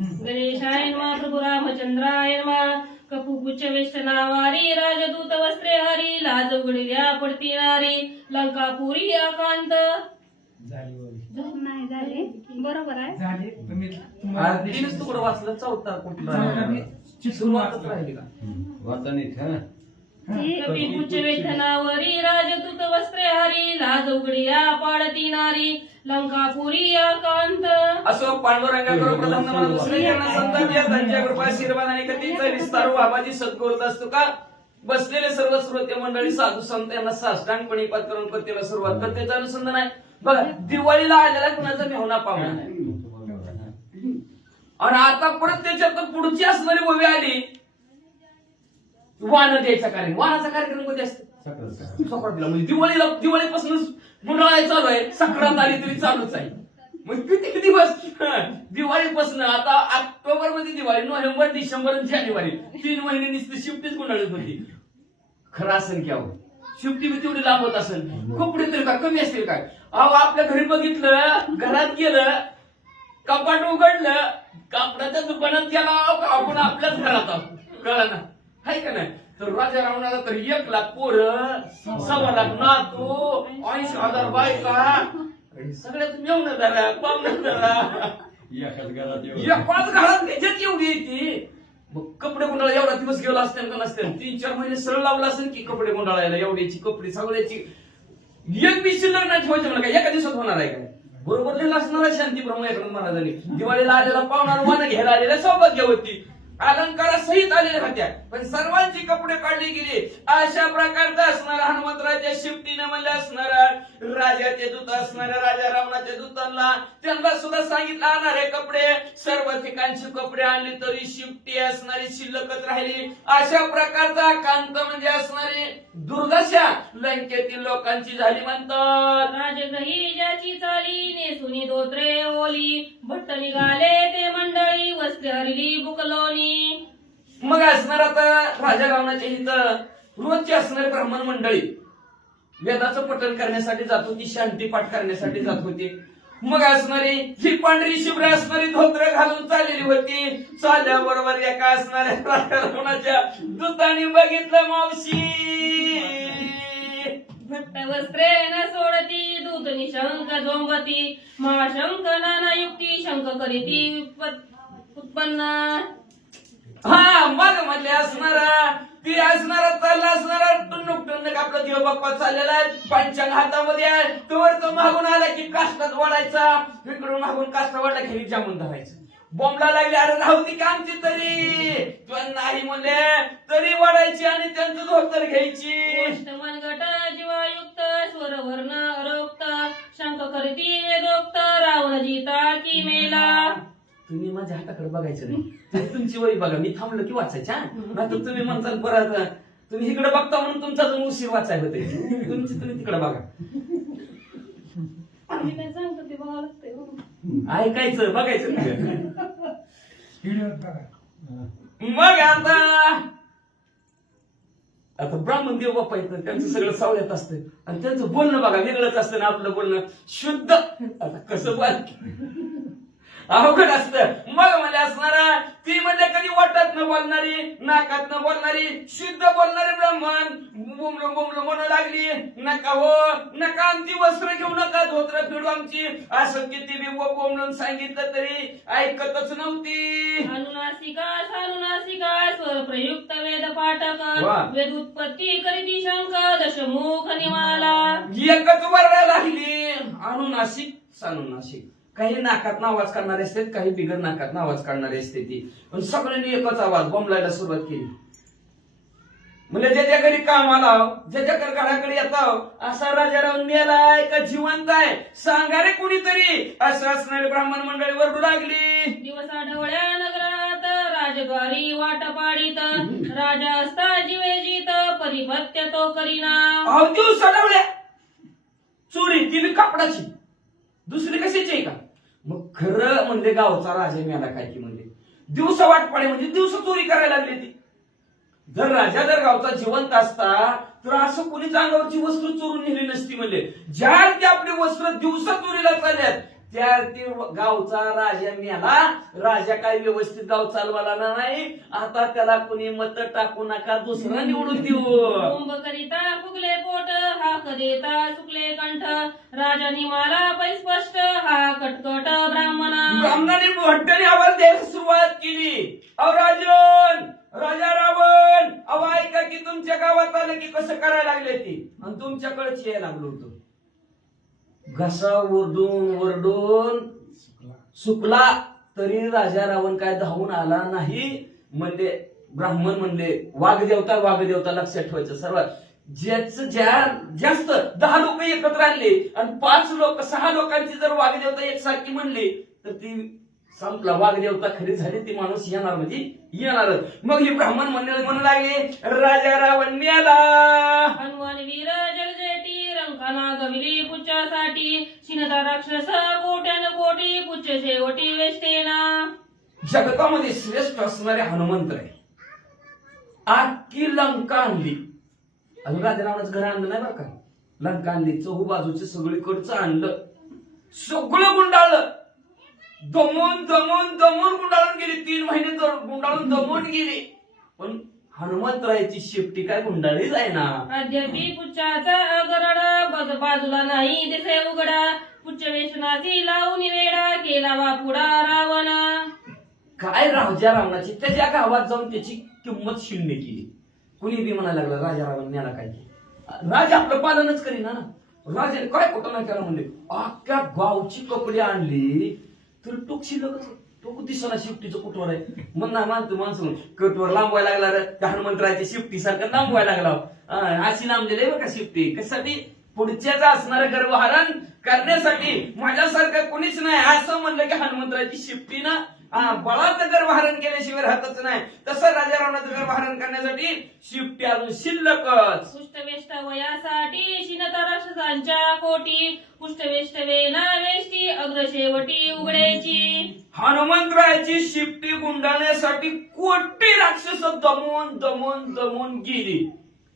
गणेशाय नमः प्रभु रामचंद्राय नमः. कपुकुच वेष्टनावारी, राजदूत वस्त्रे हरी, लाज उघडल्या पडती नारी, लंकापुरी अकांत. नाही झाले, बरोबर आहे. झाले तुम्ही तीनच तुकडं वाचलं, चौथा कुठला सुरुवातच राहिली का? कपिकुच वेष्टनावरी, राजदूत वस्त्रे हरी, लाज उघडल्या पडती नारी, लंकापुरी अकांत. असो पांडुरंगाकडे प्रथम नमन, दुसरे चरण संतान या त्यांच्या कृपा आशीर्वाद आणि कधीचा विस्तार बाबाजी सद्गुरुत असतो का. बसलेले सर्व श्रोते मंडळी, साधू संत यांना साष्टांगपणे पत्करून कथेला सुरुवात करतेचं अनुसंधान आहे. बघा, दिवाळीला आलेला कुणाचा मेहुणा पाहुणा नाही, आणि आता परत त्याच्यात पुढची असणारी उभी आली, वाण द्यायचा कार्यक्रम. वाणाचा कार्यक्रम कधी असतो? संक्रांतीला. म्हणजे दिवाळीपासूनच गुंडाळायला चालू आहे, संक्रांत आली तरी चालूच आहे. मग किती दिवस दिवाळीपासून, आता ऑक्टोबर मध्ये दिवाळी, नोव्हेंबर, डिसेंबर आणि जानेवारी 3 महिने नुसती शिफ्टीच गुंडाळत होती. खरं असेल की अहो, शिफ्टी बी तेवढी लांब होत असेल, कपडे तरी काय कमी असतील काय? अहो, आपल्या घरी बघितलं, घरात गेलं, कपाट उघडलं, कापडाच्या दुकानात गेला, आपण आपल्याच घरात आहोत, कळलं ना, हाय का नाही? तर राजा रावणाला तर 1 लाख पोरं, 1.25 लाख नातू, 80,000 बायका, सगळ्यात मेवणं धरा, पाहुणं धरा, एकाच घरात त्याच्यात एवढी येते. मग कपडे गुंडाळा एवढा दिवस गेला असतील का नसतील? 3-4 महिने सरळ लावला असेल की कपडे गुंडाळायला, एवढ्याची कपडे सगळ्याची. एक बी शिल्लक नाही ठेवायची म्हणा, काय एका दिवसात होणार आहे काय? बरोबर लिहिलं असणार आहे शांती ब्रह्म एकदम महाराजांनी. दिवाळीला आलेला पाहुणा वाण घ्यायला आलेल्या सौभाग्यवती अलंकारासहित आलेल्या होत्या, पण सर्वांची कपडे काढली गेली. अशा प्रकारचा असणारा हनुमंतराच्या शिफ्टीने म्हणजे असणारा राजाचे दूत असणाऱ्या राजा रावणाच्या दूतांना त्यांना सुद्धा सांगितलं आणणारे कपडे, सर्व ठिकाणची कपडे आणली तरी शिफ्टी असणारी शिल्लकच राहिली. अशा प्रकारचा कांत म्हणजे असणारी दुर्दशा लंकेतील लोकांची झाली म्हणतात. राजगही ज्याची चाली, नेसुनी धोत्रे ओली, भट्ट निघाले ते मंडळी, वस्त्रे हरली बुकलोनी. मग असणार आता राजा रावणाच्या इथं रोजची असणारी ब्राह्मण मंडळी वेदाचं पठण करण्यासाठी जात होती, शांती पाठ करण्यासाठी जात होती. मग असणारी ही पांढरी शुभ्र असणारी धोत्र घालून चाललेली होती. चालल्याबरोबर एका असणाऱ्या राजा रावणाच्या दूतांनी बघितलं, मावशी भट्ट वस्त्रे न सोडती, दूत निशंक झोंबती, महाशंक नाना युक्ती, शंक करीती उत्पन्न. हा, मग म्हणले असणारा ती असणारा चालला असणारा टुन्नुक टुन्नुक आपला देव बाप्पा चाललेला आहे, पंचांग हातामध्ये आहे. तोवर तो मागून आला की काष्टात वाढायचा, इकडून मागून काष्टा वाढला की जामून धरायचं. बॉम्बला लागली, अरे राहू ती का आमची तरी, पण नाही म्हणले तरी वाढायची आणि त्यांचं धोतर घ्यायची. गोष्ट मन स्वर वर्ण अरोक्त शंख करती वेदोक्त रावण जिता की मेला. तुम्ही माझ्या हाताकडे बघायचं नाही, तुमची वही बघा, मी थांबलो की वाचायच्या. नाहीतर तुम्ही म्हणताल परत तुम्ही इकडे बघता म्हणून तुमचा जो उशीर वाचाय होते, तुम्ही तिकडे बघा. मी काय सांगतो ते बघावं लागतंय हो. ऐकायचं बघायचं नाही. व्हिडिओत बघा. मग आता ब्राह्मण देव बाप्पा येतं, त्यांचं सगळं सावळ्यात असतं आणि त्यांचं बोलणं बघा वेगळंच असतं ना आपलं बोलणं शुद्ध. आता कसं बोल अवघड असतं. मग म्हणजे असणारा ती म्हणजे कधी वाटत न बोलणारी, नाकात न बोलणारी, शुद्ध बोलणारी ब्राह्मण बोमलो बोमलो म्हणू लागली, नका हो नका आमची वस्त्र घेऊ नका, धोत्र फिरू आमची, असं किती बी बोमलून सांगितलं तरी ऐकतच नव्हती. अनुनासिका स्वर प्रयुक्त वेद पाठक वा. वेद उत्पत्ती करीती शंख दशमुख निमाला. एकच वरडा लागली, अनुनासिक सानुनासिक. काही नाकात आवाज काढणारे असतात, काही बिगर नाकात आवाज काढणारे असते ती, पण सगळ्यांनी एकच आवाज बोंबलायला सुरुवात केली. म्हणजे ज्याच्या घरी कामाला, ज्याच्या घराकडे येताव, असा राजाराव मेलाय का जिवंत आहे सांगा रे कुणीतरी, असं असणारी ब्राह्मण मंडळी वरडू लागली. दिवसा ढवळ्या नगरात राजद्वारी वाट पाडीत राजा असता जीवे जीत परिपत्य तो करीना. अहो दिवस सडवल्या, चोरी ती बी कापडाची, दुसरी कशाची आहे का? मग खरं म्हणजे गावचा राजा मिळाला काय की म्हणजे दिवसा वाट पाडे म्हणजे दिवस चोरी करायला लागली ती. जर गावचा जिवंत असता तर असं कोणीच अंगावरची वस्त्र चोरून नेली नसती. म्हणजे ज्या ते आपली वस्त्र दिवसा चोरीला चालल्यात त्या ते गावचा राजा मेला. राजा काय व्यवस्थित गाव चालवाला नाही, आता त्याला कोणी मत टाकू नका, दुसरा निवडून देऊ. कुंभ करिता फुगले पोट हाक देता सुकले कंठ राजानी मला पैस्पष्ट हा कटकट ब्राह्मणा. ब्राह्मणाने मोठ्याने आवाज द्यायला सुरुवात केली. अहो राजन, राजा रावण, अहो ऐका की तुमच्या गावात आलं की कसं करायला लागले ती, आणि तुमच्याकडेच यायला लागलो होतो. घसा वरडून सुकला तरी राजा रावण काय धावून आला नाही. म्हणजे ब्राह्मण म्हणले वाघदेवता लक्षात ठेवायचं. सर्वात ज्याचं जास्त 10 लोक एकत्र आणले आणि 6 लोकांची जर वाघदेवता एकसारखी म्हणली तर ती संपला. वाघदेवता खरी झाली, ती माणूस येणार म्हणजे येणारच. मग ही ब्राह्मण मंडळी म्हणू लागले, राजा रावण मेला. हनुमान वीर जगजेटी रंकाना गविली पुच्छासाठी शिनता राक्षस कोट्यान कोटी पुच्छ शेवटी वेष्टेना. जगतामध्ये श्रेष्ठ असणारे हनुमंत आहे. आखी लंका आणली, अजून राजा रावणाचं घर आणलं नाही बरं का, लंका आणली, चहू बाजूचे सगळीकडचं आणलं, सगळं गुंडाळलं, दमून गुंडाळून गेली. 3 महिने गुंडाळून दमून गेली, पण हनुमंतरायाची शेपटी काय गुंडाळी जायना. अद्यापि पुच्छाचा गरड बाजूला नाही दिसे उघडा पुच्छ वेषणाची लावून वेडा केला बापुडा रावण. काय राजा रावणाची त्याच्या गावात जाऊन त्याची किंमत शून्य केली. कुणी बी म्हणायला लागलं राजा रावण मेला काय, राजा आपलं पालनच करीना ना. राजाने काय खोटं नाही केलं म्हणले, अख्ख्या गावची कपडे आणली तर टोक शिल्लकच, टोक दिसना शिफ्टीचं कुठवर आहे. म्हणणार मानतो माणसून कटवर लांबवायला लागला रे, त्या हनुमंतरायच्या शिफ्टी सारखं लांबवायला लागला. अशी लांबलेली बघा शिफ्टी, कशासाठी, पुढच्याच असणारं गर्भहरण करण्यासाठी. माझ्यासारखं कोणीच नाही असं म्हणलं की हनुमंतरायची शिफ्टी ना बळाचं गर्भहरण केल्याशिवाय राहतच नाही. तसं राजा रावणाचं गर्भहरण करण्यासाठी शिफ्टी अजून शिल्लकच. पुष्टवेष्ट वयासाठी शिनता राक्षसांच्या कोटी पुष्टवेष्ट वेना वेष्टी अग्रशेवटी उघडेची. हनुमंतरायाची शिफ्टी गुंडाळण्यासाठी कोटी राक्षस दमून गेली,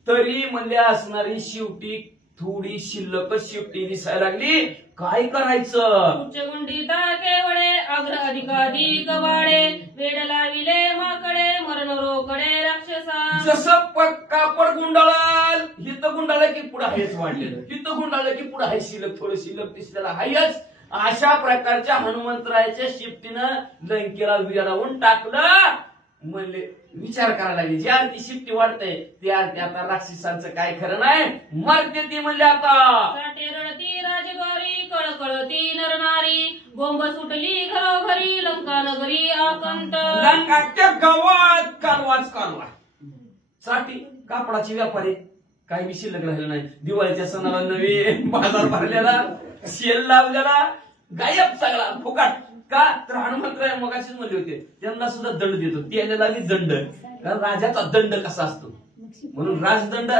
तरी म्हणले असणारी शिवटी थोडी शिल्लकच शिफ्टी दिसायला लागली. काय करायचं, उच्चगुंडीता केवळे अग्र अधिकाधिक वाढे वेड लाविले माकडे मरण रोकडे राक्षसा. जसं कापड गुंडाळाल, हिथं गुंडाळलं की पुढे आहेच वाढलेलं, हिथं गुंडाळलं की पुढे आहे शिल्लक, थोडं शिल्लक दिसलेला आहेच. अशा प्रकारच्या हनुमंतरायाच्या शिफ्टीनं लंकेला विरावून टाकलं. म्हणले विचार करायला लागले, जी आरती शिफ्टी वाढते ती आरती आता राक्षसांचं काय खरं नाही, मरते ती म्हणले आता. साठे रडती राजद्वारी कळकळती नरनारी बोंब सुटली घरोघरी लंका नगरी आकंत. लंकाच्या गावात कालवा. साठी कापडाचे व्यापारी काही बी शिल्लक राहिलं नाही. दिवाळीच्या सणाला नवीन बाजार भरलेला, शेल लावलेला, गायब सगळा फुकाट. का तर हनुमंतराय मगाशीच म्हणले होते त्यांना सुद्धा दंड देतो, त्याला बी दंड. कारण राजाचा दंड कसा असतो, म्हणून राजदंड,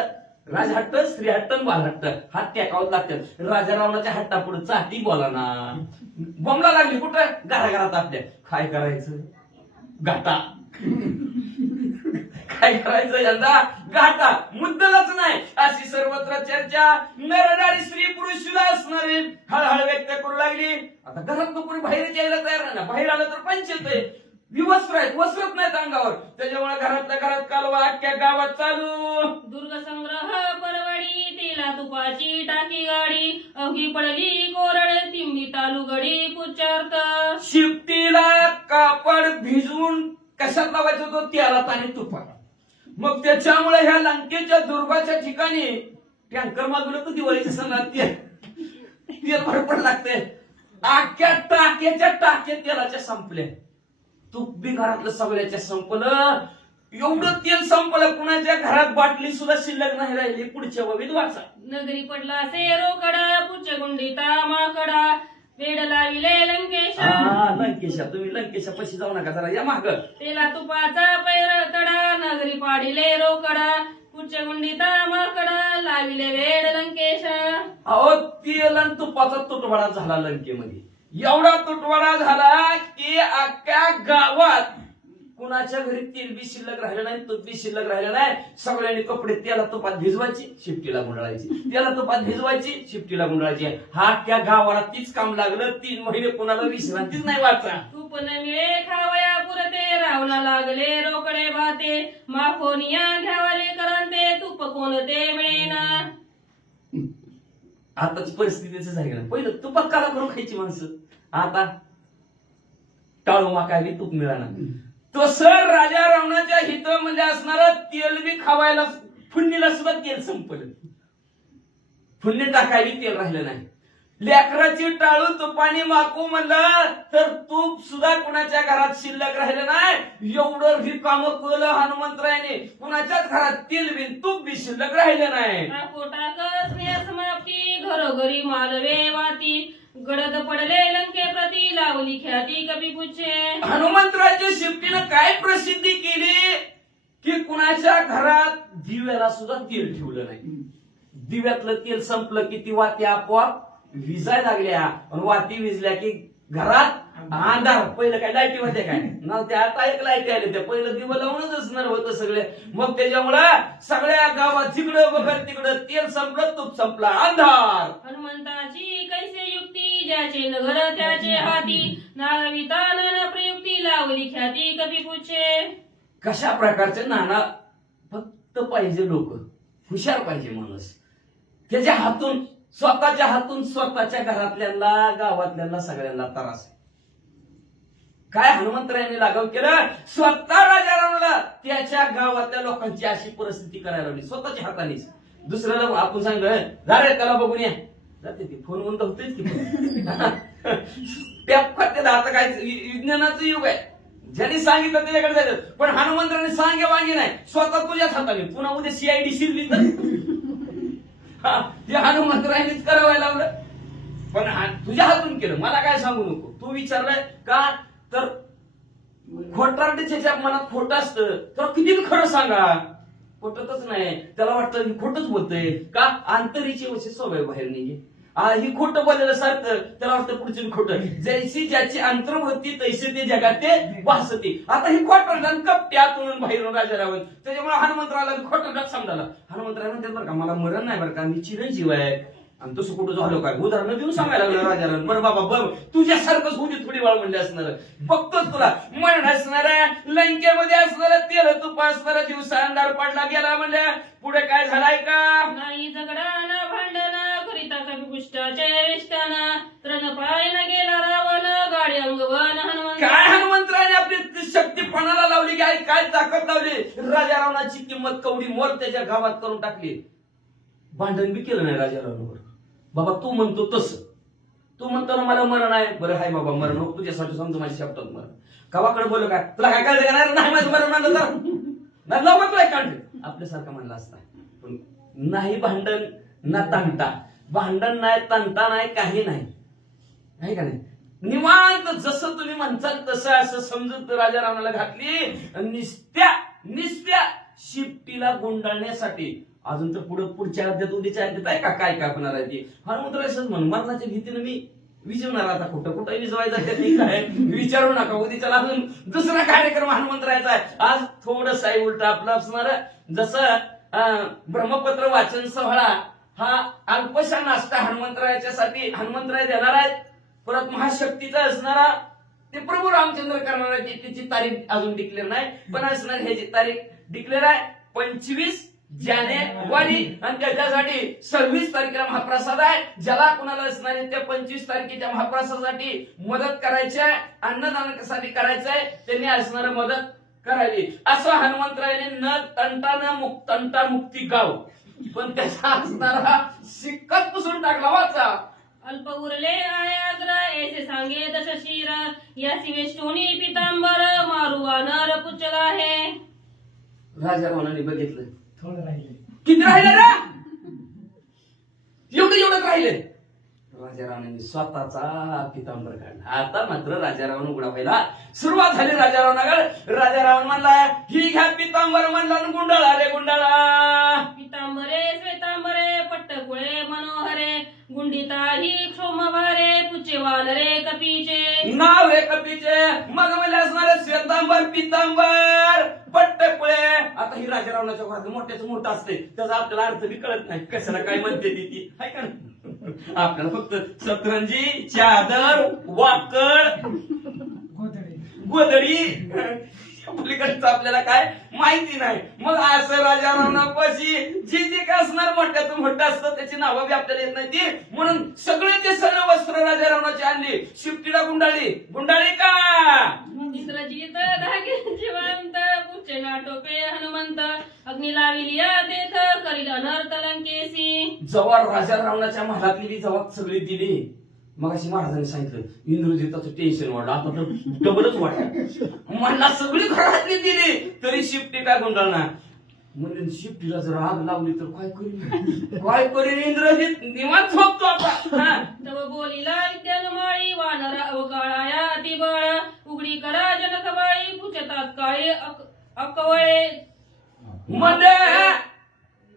राजहट्ट, स्त्रीहट्ट, बालहट्ट हात टेकावत लागतात. राजा रावणाच्या हट्टा पुढे चाटी बोला ना, बोंबला लागली कुठं घराघरात आपल्या. काय करायचं घाटा, काय करायचं यंदा घाटा, मुद्दलच नाही. अशी सर्वत्र चर्चा नरनारी स्त्री पुरुष सुद्धा असणारे हळहळ व्यक्त करू लागली. आता घरात कोणी बाहेर यायला तयार नाही ना, बाहेर आलं तर पंचायत आहे. विवस्त्र आहेत, वस्त्रच नाहीत अंगावर, त्याच्यामुळे घरातल्या घरात कालवा अख्ख्या गावात चालू. दुर्गसंग्रह परवडी, तेला तुपाची टाकी गाडी, अवघी पडली कोरड, तिंबी तालू गडी पुचार्थ. शिफ्टीला कापड भिजवून कशात लावायचं होतं, तेलात आणि तुपात. मग त्याच्यामुळे ह्या लंकेच्या दुर्गाच्या ठिकाणी टँकर मागवलं तर दिवाळीच्या सणात तेल भरपूर लागते. अख्ख्या टाक्याच्या टाक्या तेलाच्या संपल्या. तूप बी घरातलं सगळ्याच्या संपलं. एवढं तेल संपलं, कुणाच्या घरात बाटली सुद्धा शिल्लक नाही राहिली. पुढच्या बाबीत वाचा. नगरी पडला से रोकडा, पुच्चगुंडीता माकडा, वेड लाविले लंकेशा. लंकेशा, तुम्ही लंकेशा पशी जाऊ नका, जरा या माग. तेला तुपाचा पैर तडा, नगरी पाडिले रोकडा, पुच्चगुंडीता माकडा, लाविले वेड लंकेशा. अहो तेल आणि तुपाचा तुटवडा झाला लंकेमध्ये. एवढा तुटवडा झाला की अख्ख्या गावात कुणाच्या घरी तेल बी शिल्लक राहिलं नाही, तूप बी शिल्लक राहिलं नाही. सगळ्यांनी कपडे तेला तुपात भिजवायची, शिफ्टीला गुंडाळायची, तेला तुपात भिजवायची, शिफ्टीला गुंडाळायची. हा त्या गावाला तीच काम लागलं. 3 महिने कोणाला विश्रांतीच नाही वाचा. तूप न मिळे खावया पुरते, रावणा लागले रोकडे भाते, माफोनिया घ्यावाले करांते, तूप कोणते मिळेना. आताची परिस्थितीच आहे का, पहिलं तुपात काला करून खायची माणसं, आता टाळू माकावी तूप मिळाला. तसं राजा रावणाच्या हितामध्ये असणारं तेल बी खावायला, फुंडीला सुद्धा तेल संपलं. फुंडी टाकावी तेल राहिलं नाही. लेकराची टाळू तुपाने माकू म्हणलं तर तूप सुद्धा कुणाच्या घरात शिल्लक राहिलं नाही. एवढं रिकामं केलं हनुमंतरायाने, कुणाच्याच घरात तेल बी तूप बी शिल्लक राहिलं नाही. टाकोटाक स्नेह समाप्ती, घरोघरी मालवे वाती, गडद पडले लंके प्रती, लावली ख्याती कपी पुच्छे. हनुमंतरायाच्या शिफ्टीनं काय प्रसिद्धी केली की कुणाच्या घरात दिव्याला सुद्धा तेल ठेवलं नाही. दिव्यातलं तेल संपलं की ती वाती आपोआप विजायला लागल्या. वाती विजल्या की घरात अंधार. पहिलं काय लाईटी होत्या काय नव्हत्या, आता एक लाईटी आले. त्या पहिलं दिवं लावूनच असणार होतं सगळे. मग त्याच्यामुळं सगळ्या गावात जिकडं बघत तिकडं तेल संपलं, तूप संपला, अंधार. हनुमंताची कैसे युक्ती, ज्याचे नगर त्याचे हाती, नाविता नाना प्रयुक्ती, लावली ख्याती कपी पुच्छे. कशा प्रकारचे नाना, फक्त पाहिजे लोक, हुशार पाहिजे माणूस. त्याच्या हातून, स्वतःच्या हातून स्वतःच्या घरातल्यांना, गावातल्यांना, सगळ्यांना त्रास. काय हनुमंतरायांनी लागव केलं, स्वतः राजा रावणाला त्याच्या गावातल्या लोकांची अशी परिस्थिती करायला लावली स्वतःच्या हातानेच. दुसऱ्याला आपण सांगितलं झाले त्याला बघून या, जाते ती फोन म्हणून होतेच की टॅप खात्यात. आता काय विज्ञानाचं युग आहे, ज्यांनी सांगितलं त्याच्याकडे जायचं. पण हनुमंतराने सांगे वांगे नाही, स्वतः तुझ्याच हाताने. पुन्हा उद्या CID शिरली तर हे हनुमंतरायांनीच करावं लावलं. पण तुझ्या हातून केलं, मला काय सांगू नको. तू विचारलंय का, तर खोटारड्याच्या मनात खोटं असतं तर किती खरं सांगा, खोटतच नाही. त्याला वाटतं खोटच बोलतंय का, अंतरीची वशी सवय बाहेर निघे. ही खोटं बोललेलं सारखं त्याला वाटतं पुढची खोटं. जैसी ज्याची अंतर्वृत्ती तैसे ते जगात ते वासते. आता ही खोटं कपट्यातून बाहेरून राजा रावण. त्याच्यामुळे हनुमंतराला खोटं समजाला. हनुमंतराला म्हणतात बरं का, मला मरण नाही बरं का, मी चिरंजीव आहे. आणि तसं कुठं झालं काय, उदाहरण देऊन सांगायला लागलं राजाला. बरं बाबा बरं, तुझ्यासारखंच होती थोडी वेळ म्हणले असणार, बघतोच तुला मरण असणार, लंकेमध्ये असणार तेल तुप असणार, दिवसा अंधार पडला गेला म्हणल्या. पुढे काय झालाय का, नाही झगडा ना भांडणा, करिता कपी पुष्टाचे वेष्टाना, तृण पायला गेला रावण, गाडी अंगवन हनुमंत. काय हनुमंतराने आपली शक्ती पणाला लावली, काय काय ताकद लावली. राजा रावणाची किंमत कवडी मोल त्याच्या गावात करून टाकली. भांडण बी केलं नाही राजा रावणावर. बाबा तू म्हणतो तसं, तू म्हणतो ना मला मरण आहे, बरं हाय बाबा मरण नको तुझ्यासाठी, समजा माझ्या शब्दात मरण. गावाकडे बोल काय, तुला काय कळलं का नाही माझं मरण आणलं तर लवकर तुला काढ आपल्यासारखा म्हणला असता. पण नाही भांडण ना तंटा, भांडण नाही तंटा नाही काही नाही का नाही. निवांत जसं तुम्ही म्हणताल तसं असं समजूत राजा रावणाला घातली. निस्त्या शिफ्टीला गुंडाळण्यासाठी. अजून तर पुढच्या अध्यात उद्याच्या अध्यात आहे का काय कापणार आहे ती. हनुमंतरायच म्हणून मरणाच्या भीतीने मी विजवणार. आता कुठं विजवायचं ते काय विचारू नका. उद्याच्याला अजून दुसरा कार्यक्रम हनुमंतरायचा आहे. आज थोडस आहे उलट आपलं असणार. जसं ब्रह्मपत्र वाचन सोहळा हा अल्पशा नाश्ता हनुमंतरायाच्यासाठी हनुमंतराय देणार आहेत. परत महाशक्तीचा असणारा ते प्रभू रामचंद्र करणार आहे. त्याची तारीख अजून डिक्लेअर नाही पण असणार. ह्याची तारीख डिक्लेअर आहे 25 जानेवारी आणि त्याच्यासाठी 26 तारखेला महाप्रसाद आहे. ज्याला कुणाला असणार आहे त्या 25 तारखेच्या महाप्रसादासाठी मदत करायची आहे, अन्नदानासाठी करायचं आहे, त्यांनी असणारं मदत करावी. असं हनुमंतरायाने न तंटा मुक्ती गाव पण त्याचा असणारा शिक्काच पुसून टाकला. वाचा. अल्प उरले आहे आग्र ऐसे सांगे दश शिर यासी वेष्टोनी पितांबर मारू वानर पुच्छला आहे. राजा रावणाने बघितलं थोडं राहिले. किती राहिले रे. एवढं राहिले. राजा रावणाने स्वतःचा पितांबर काढला. आता मात्र राजा रावण उघडा व्हायला सुरुवात झाली. राजा रावण म्हणला ही घ्या पितांबर म्हणला गुंडाळा रे गुंडाळा. पितांबरे श्वेतांबरे पट्टकुळे मनोहरे गुंडिता ही क्षोमभारे पुचे वानरे कपीचे. नाव हे कपीचे. मग मला असणारे श्वेतांबर पितांबर पट्टकुळे. आता ही राजा रावणाच्या घरात मोठ्याच मोठं असते. त्याचा आपल्याला अर्थ बी कळत नाही कशाला काय म्हणते ती हाय का. आपल्याला फक्त सतरंजी चादर वाकड गोधडी पलीकडचं आपल्याला काय माहिती नाही. मग असं राजा रावणापाशी जे जे काय असणार मोठ्याचं मोठं असतं त्याची नावं बी आपल्याला येत नाही ती. म्हणून सगळे ते सगळे वस्त्र राजा रावणाची आणली. शिफ्टीला गुंडाळी का इंद्रजित धागे जिवंत पुचे नाटोपे हनुमंत अग्नी लाविली तेथ करील अनर्थ लंकेसी. जवळ राजा रावणाच्या महालातली बी जवळ सगळी दिली. मग अशी महाराजांनी सांगितलं इंद्रजिताचं टेन्शन वाढलं. आता तर डबलच वाढलं. मला सगळी घरातली दिली तरी शिफ्टी काय गुंडाळणार. म्हणजे शिफ्टीला जर आग लावली तर काय करीन इंद्रजित. निवांत झोपतो आता. तव बोलीला विद्यानुमाळी वानर अवकाळाया अतिबळ उघडी करा जनकबाई पुचतात काळी अकवळे. म्हणजे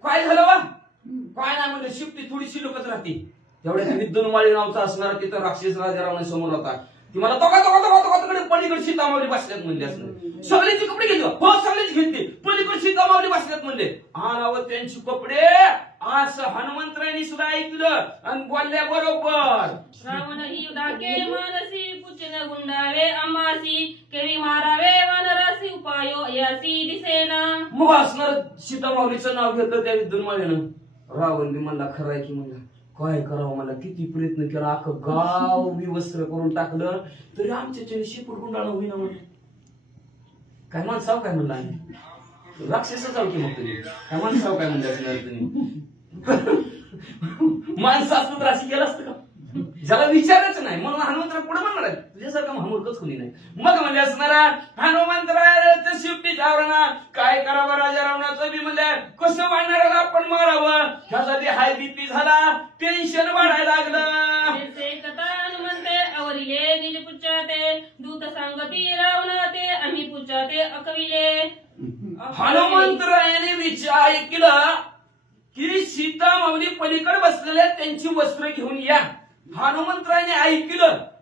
काय झालं वा. काय नाही म्हणजे शिफ्टी थोडीशी लोकच राहते. तेवढ्या विद्युन्माळी नावचा असणारा तिथं राक्षस राजा रावणासमोर होता. ती मला तिकडे पलीकडे सीतामावली बसल्यात म्हणले असणार. सगळ्यांचे कपडे घेतले. हो सगळेच घेतले. पलीकडे सीतामावली बसल्यात म्हणले. आणावं त्यांचे कपडे असं हनुमंतरायांनी सुद्धा ऐकलं आणि बोलल्या बरोबर. रावण ही धाके मानसी पुचन गुंडावे आमासी केवी मारावे वानरासी उपायो यासी दिसेना. मग असणार सीतामावलीचं नाव घेतलं त्या विद्युन्माळीनं. रावण बी म्हणला खरं आहे की म्हणला काय करावं. मला किती प्रयत्न केला. अख्खं गाव विवस्त्र करून टाकलं तरी आमच्या शेपूट गुंडाळं होईना म्हणलं. काय माणसाव काय म्हणलं आम्ही राक्षसच आहो की मग तुम्ही काय माणसाव काय म्हणलं असणार तुम्ही. माणसं असतं तर अशी केलं असतं का. ज्याला विचारच नाही म्हणून हनुमंतराय पुढे म्हणणार आहे तुझ्यासारखं महामूर्खच कोणी नाही. मग म्हणजे असणारा हनुमंतराय शिफ्टीच्या आवरणा काय करावं. राजा रावणाचं बी म्हणजे कसं वाढणार आपण मारावं. ह्यासाठी हाय बीपी झाला. टेन्शन वाढायला लागलं. कथा हनुमंते आवरिले निज पुच्चाते दूत सांगती रावणाते आम्ही पुच्चाते अकविले. हनुमंतरायाने विचार ऐकलं की सीता माऊली पलीकडे बसलेले त्यांची वस्त्र घेऊन या. हनुमंतरायाने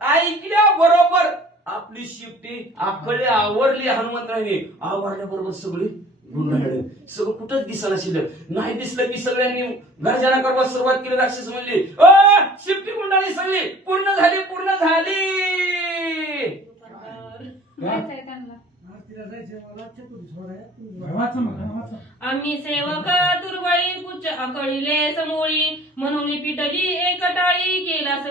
ऐकल्याबरोबर आपली शिफ्टी आखळे आवरली. हनुमंतरायाने आवरल्याबरोबर सगळी गुंडाळले. सगळं कुठंच दिसायला शिल्लक नाही. दिसलं की सगळ्यांनी गर्जना करवा सुरुवात केली. राक्षस म्हणली शिफ्टी गुंडाळी सगळी पूर्ण झाली. आम्ही सेवक दुर्बळी पुच्च अकळीले समोळी म्हणून पिटली एकटाळी केला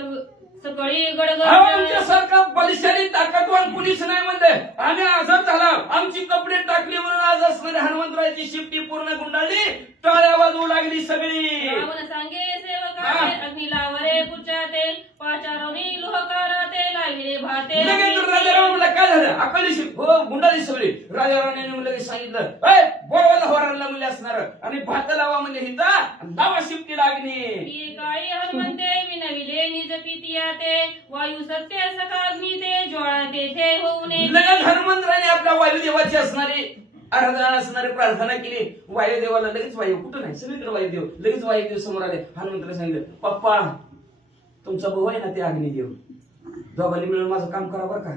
सकळी आमच्यासारखा बलशाली ताकदवान पोलीस नाही म्हणले. आम्ही आझाद झाला. आमची कपडे टाकली म्हणून आज असणारी हनुमंतरायाची शिफ्टी पूर्ण गुंडाळली. टाळ्या वाजवू लागली सगळी. रावण सांगे सेवकाने अग्नी लावरे पुच्चाते पाचारोनी लोहकाराते लाविले भाते. राजा रावण म्हणला काय काय झालं अकल दिसली हो गुंडा दिसली. राजा राणीने म्हणलं सांगितलं बोलवायला होरायला म्हणले असणार आणि भात लावा म्हणजे हिता लावा शिफ्टी लागली. ती काळी हनुमंते विनविले निज पितिया ते वायू सत्य सकाग्नी ते ज्वाळा तेथे होऊ नये. लगेच हनुमंतराने आपल्या वायुदेवाची असणारी आराधना असणारी प्रार्थना केली. वायुदेवाला लगेच वायू कुठं नाही सगळीकडे वायुदेव लगेच वायुदेव समोर आले. हनुमंताने सांगितलं पप्पा तुमचा भाऊ आहे ना ते अग्निदेव दोघांनी मिळून माझं काम करा बरं का.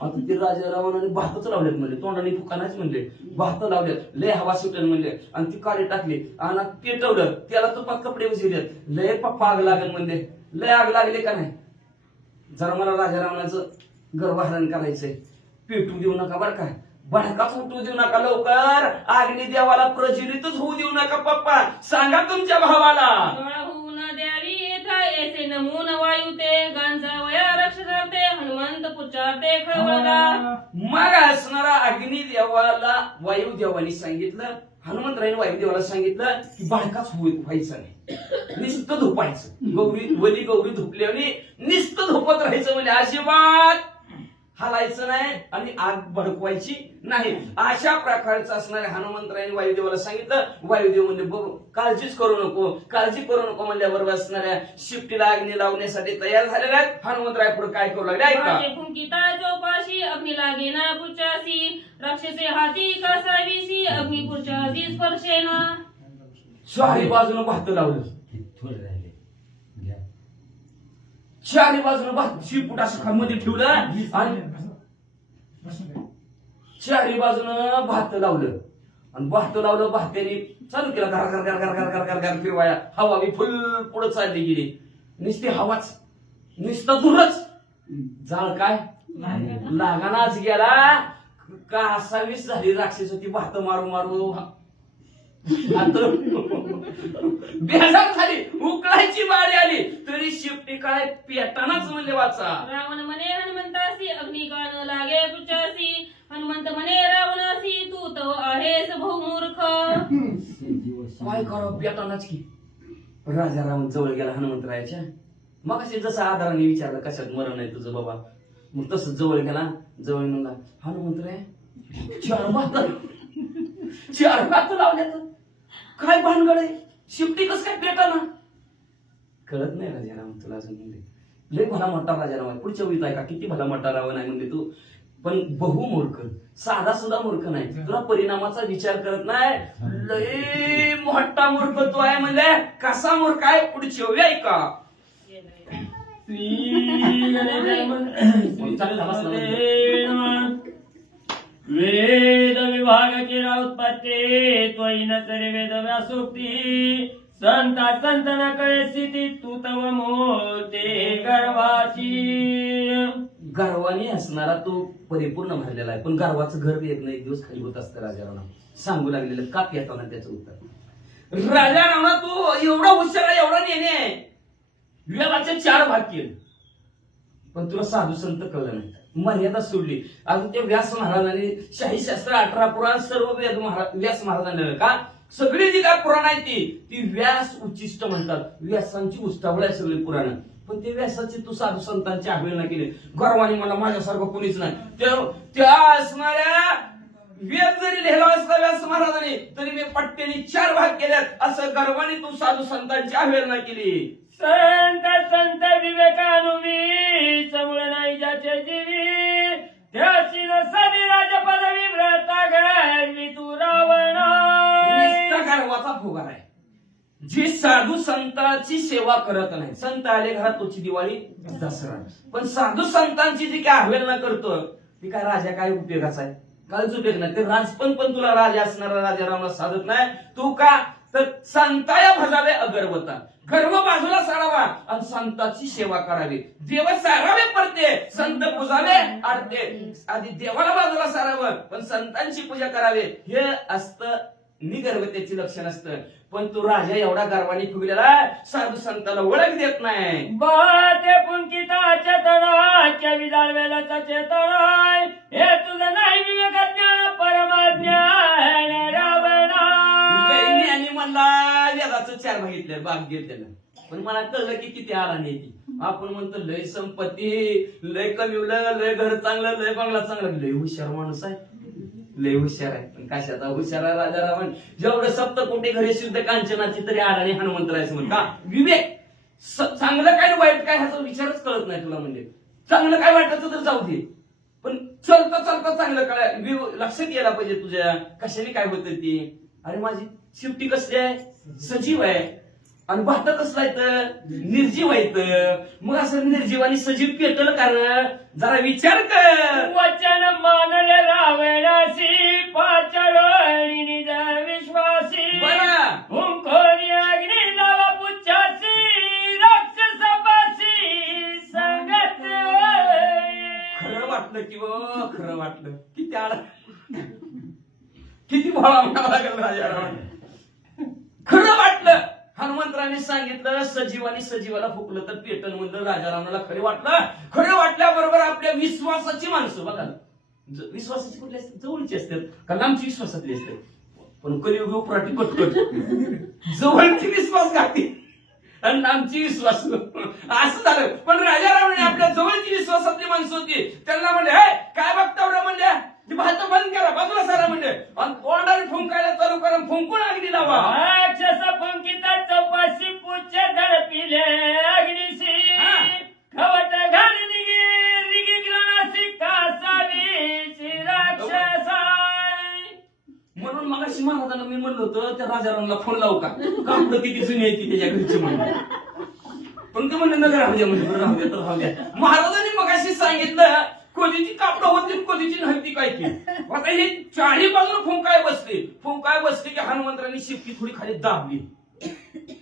आता ते राजा रावणाने भातच लावलेत म्हणले तोंडाने फुकानाच म्हणले भात लावलेत लय हवा सुटेल म्हणले आणि ती काळी टाकली आणि पेटवलं त्याला तुपात कपडे बसवलेत लय पप्पा आग लागेल म्हणले. लय आग लागले का नाही जरा मला राजा रावणाचं गर्भहरण करायचंय पेटू देऊ नका बरं का भडकाच उठू देऊ नका लवकर अग्निदेवाला प्रज्वलितच होऊ देऊ नका पप्पा सांगा तुमच्या भावाला. ज्वाळा होऊ न द्यावी येथा ऐसे नमून वायू ते गांजा वया रक्षते हनुमंत पुचारते खळवळला. मग असणारा अग्निदेवाला वायुदेवानी सांगितलं हनुमंतरायने वायुदेवाला सांगितलं की बाळकाच व्हायचं नाही नुसतं धुपायचं गौरी वली गौरी धुपल्याने नुसतं धुपत राहायचं म्हणजे अजिबात हलायचं नाही आणि आग भडकवायची नाही. अशा प्रकारचं असणाऱ्या हनुमंतरायने वायुदेवाला सांगितलं. वायुदेव म्हणजे बघू काळजीच करू नको काळजी करू नको म्हणल्याबरोबर असणाऱ्या शिफ्टीला अग्नी लावण्यासाठी तयार झालेल्या आहेत. हनुमंतराय पुढे काय करू लागले ऐका. फुंकिता चौपाशी अग्नी लागे ना पुचासी राक्षसे हाती कासावीसी अग्नी पुचासी स्पर्शेना. चारी बाजूनं भात लावलं चारी बाजूनं भात शिपूट असं खामध्ये ठेवलं आणि चारी बाजूनं भात लावलं आणि भात लावलं भात्याने चालू केला घर घर घर घर घर घर घर फिरवाया हवा बी फुल पुढे चालली गेली नुसती हवाच नुसतं दूरच जाळ काय लागानाच गेला का असावीच झाली राक्षस ती भात मारू मारू बेजार झाली उकळायची बारी आली तरी शिफ्टी काय पेटानाच म्हणले वाचा. रावण म्हणे हनुमंतासी अग्नी गाण लागे पुचासी हनुमंत म्हणे रावणासी तू तो आहेस बहुमूर्ख. काय करावं पेटानाच की. राजा रावण जवळ गेला हनुमंतरायाच्या मग असे जसं आदराने विचारलं कशात मरण आहे तुझं बाबा मग तसं जवळ गेला जवळ म्हणला हनुमंतराय चार भात लावल्यात काय भानगड आहे शिफ्टी कस काय पेटाना कळत नाही राजाराम तुला अजून म्हणजे लय भला मोठा राजाराम आहे पुढच्या वेळी का किती भला मोठा रावण आहे म्हणजे तू पण बहुमूर्ख साधा सुद्धा मूर्ख नाही तुला परिणामाचा विचार करत नाही लय मोठा मूर्ख तू आहे म्हणजे कसा मूर्ख आहे पुढची वेळी ऐका. वेद विभाग केला उत्पत्ती त्वयि न तरी वेद व्यासोक्ती संता संतना कळे स्थिती तू तव मोते गर्वाची. गर्वाने असणारा तो परिपूर्ण भरलेला आहे पण गर्वाचं घर एक ना एक दिवस खाली होत असतं राजारावणा सांगू लागलेलं का पेटाना त्याचं उत्तर. राजा रावणा तू एवढा हुशार आहे एवढा नेणे वेदाचे 4 भाग केले पण तुला साधू संत कळलं नाही मर्यादा सोडली. अजून ते व्यास महाराजांनी शाही शास्त्र 18 पुराण सर्व वेद व्यास महाराजांनी का सगळी जी काय पुराण आहे ती व्यास उच्चिष्ट म्हणतात व्यासांची उष्टावळ आहे सगळी पुराण पण ते व्यासाची तू साधू संतांची अवहेलना केली. गर्वाने मला माझ्यासारखं कोणीच नाही त्या असणाऱ्या वेद जरी लिहिला असला व्यास महाराजांनी तरी मी पट्ट्याने 4 भाग केल्यात असं गर्वाने तू साधू संतांची अवहेलना केली. संत संत विवेकानुमी समूळ नाही ज्याचे जीवी त्याची नसली राज पदवी व्रता घडवी तू रावणा. गर्वाचा फुगार आहे जी साधू संतांची सेवा करत नाही. संत आले घरात तोची दिवाळी दसरा पण साधू संतांची जी काय अवहेलना करतो ती काय राजा काय उपयोगाचा आहे काहीच उपयोग नाही. ते राजपण पण तुला राजा असणारा राजा रावणा साधत नाही. तू का तर संताया भजावे अगरवता गर्व बाजूला सारावा आणि संतांची सेवा करावी. देव सारावे पडते संत पूजावे आडते आधी देवाला बाजूला सारावं पण संतांची पूजा करावी हे असतं निगर्वतेची लक्षण असतं. पण तू राजा एवढा गर्वाने फुगलेला साधू संताला ओळख देत नाही. बाते पुंकिताच्या तणाच्या विजाळवेलाचा चेतनाय हे तुझं नाही विवेक ज्ञान परमाज्ञान रावणा. आणि म्हणला वेदाचं 4 भागितले बाग घेतलेलं पण मला कळलं की किती आला नाही ती आपण म्हणतो लय संपत्ती, लय कमिवलं, लय घर चांगलं, लय बंगला चांगला, लय हुशार माणूस आहे, लय हुशार आहे. पण कशाचा हुशार आहे राजा रावण? जेवढं सप्तकोटी घरी शुद्ध कांचनाची तरी आडाने हनुमंतरायचं म्हण का? विवेक, चांगलं काय वाईट काय ह्याचा विचारच कळत नाही तुला. म्हणजे चांगलं काय वाटायचं तर जाऊ दे, पण चलता चलता चांगलं काय लक्षात यायला पाहिजे तुझ्या कशाने काय होतं ती. अरे माझी शिफ्टी कसली आहे? सजीव आहे. आणि भात कसला येत? निर्जीव आहेत. मग असं निर्जीव आणि सजीव पेटल कारण जरा विचार कर. वचन मानले रावणासी, पाचारणी निज विश्वासी. बरं. हुंकोरी अग्नी लावा पुच्छासी, राक्षसापासी संगत. खरं वाटलं की खरं वाटलं. किती आड किती भोळा म्हणावं लागेल राजा रावण. खरं वाटलं. हनुमंतराने सांगितलं सजीवानी सजीवाला फुकलं तर पेटन म्हणलं. राजा रावणाला खरे वाटलं. खरं वाटल्याबरोबर आपल्या विश्वासाची माणसं बघा, विश्वासाची कुठली असतात? जवळची असतात का लांबची विश्वासातली असतात? पण कलियुग उपराटी कटकट जवळची विश्वास घाती आणि लांबची विश्वास असं झालं. पण राजा रावणाने आपल्या जवळची विश्वासातली माणसं होती त्यांना म्हणले, हे काय बघता एवढं? म्हणल्या ती भात बंद करा, बाजूला सारा म्हणले, आणि तोंडाने फुंकायला चालू करा, फुंकून अग्नी लावा. राक्षस फुंकिता चौपाशी पुच्छ धडपिले अग्निशी. खवट घाली दिगी ग्रणासी कासावीची राक्षसाय. म्हणून मगाशी महाराजांना मी म्हणलं होतं त्या राजा रावणाला फोन लावू का? कापड किती जुनी आहे ती त्याच्या घरची म्हणून. पण ते म्हणले नगर राहू द्या, म्हणजे राहू द्या तर राहू द्या. महाराजांनी मगाशी सांगितलं कधीची कापड होती कधीची नव्हती काय की. आता हे चारी बाजूला फुंकाय बसले की हनुमंतरांनी शिपकी थोडी खाली दाबली.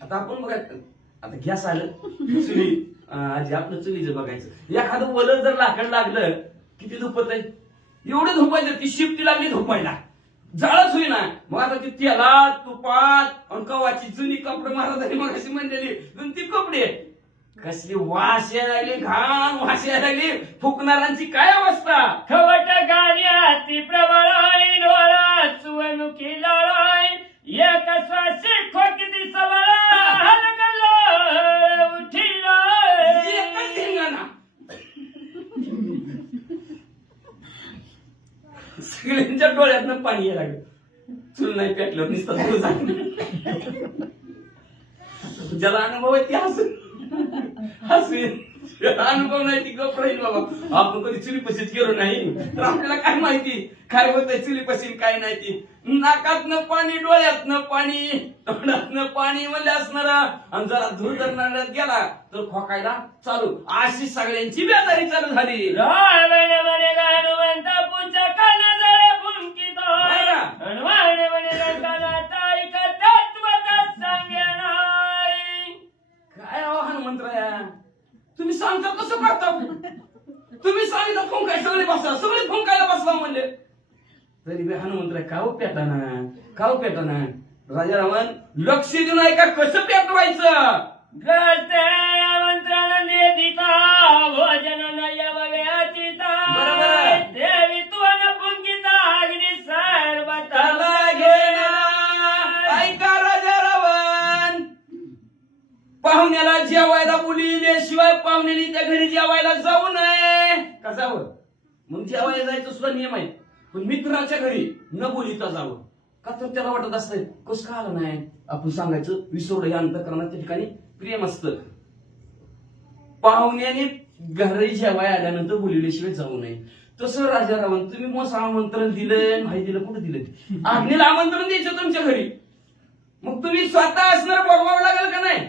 आता आपण बघायचं, आता गॅस आलं चुली, आजी आपलं चुलीचं बघायचं. एखादं वलं जर लाकड लागलं किती धुपत आहे? एवढं धुपायचं. ती शिपटी लागली धुपायला, जाळच होईना. मग आता ती तेलात तुपात आणि कवाची जुनी कपडे महाराजांनी मगाशी म्हणलेली ती कपडे कसली वास यायला लागली, घाण वास यायला लागली. फुकणाऱ्यांची काय अवस्था? खवट गाण्याची प्रबळाई, डोळा चुवमुखी लढाई. एक श्वासी खोकी सबळा, हलगल उठिला. एकच धिंगाणा. सगळ्यांच्या डोळ्यातनं पाणी यायला लागलं. चूल नाही पेटलं, नुसतं दूर झालं. ज्याला अनुभव आहे ती हसून अनुभव नाही ती गप राहील बाबा. आपण कधी चुली पशीच गेलो नाही तर आपल्याला काय माहिती काय होतंय चुली पशी काय नाही ती. नाकातनं पाणी, डोळ्यातनं पाणी, तोंडातनं पाणी म्हणले असणार. आणि जरा धूर धरणाऱ्यात गेला तर खोकायला चालू. अशी सगळ्यांची बेजारी चालू झाली. रावण म्हणे हनुमंत पुच्छ कानजळे फुंकितो. हनुमान म्हणे लंकाला तारीख तत्वता सांगेनाय. काय अहो हनुमंतराया, तुम्ही सांगता कसं करता? तुम्ही सांगितलं फुंकाय सगळे बसला, सगळे फुंकायला बसला म्हणले तरी बी हनुमंतराय काव पेटाना. राजा रावण लक्ष देऊन ऐका कसं पेटवायचं. गते मंत्रानं नेदिता, भोजन नय बव्याचिता. बरोबर. देवी तुवन फुंकिता, अग्नी सर्वता त्याला घेणा. ऐका राजा रावण, पाहुण्याला जेवायला बोलिल्याशिवाय पाहुण्याने त्या घरी जेवायला जाऊ नये. का जावं? मग जेवायला जायचं सुद्धा नियम आहे. पण मित्राच्या घरी न बोलिता जावं. का तर त्याला वाटत असतंय कसं का आलं नाही. आपण सांगायचं विसरलं या अंतःकरणात त्या ठिकाणी प्रेम असतं. पाहुण्याने घरी जेवाय आल्यानंतर बोलिल्याशिवाय जाऊ नये. तसं राजा रावण तुम्ही मग आमंत्रण दिलं नाही दिलं, कुठं दिलं? अग्नीला आमंत्रण द्यायचं तुमच्या घरी. मग तुम्ही स्वतः असणार बोलवावं लागेल का नाही?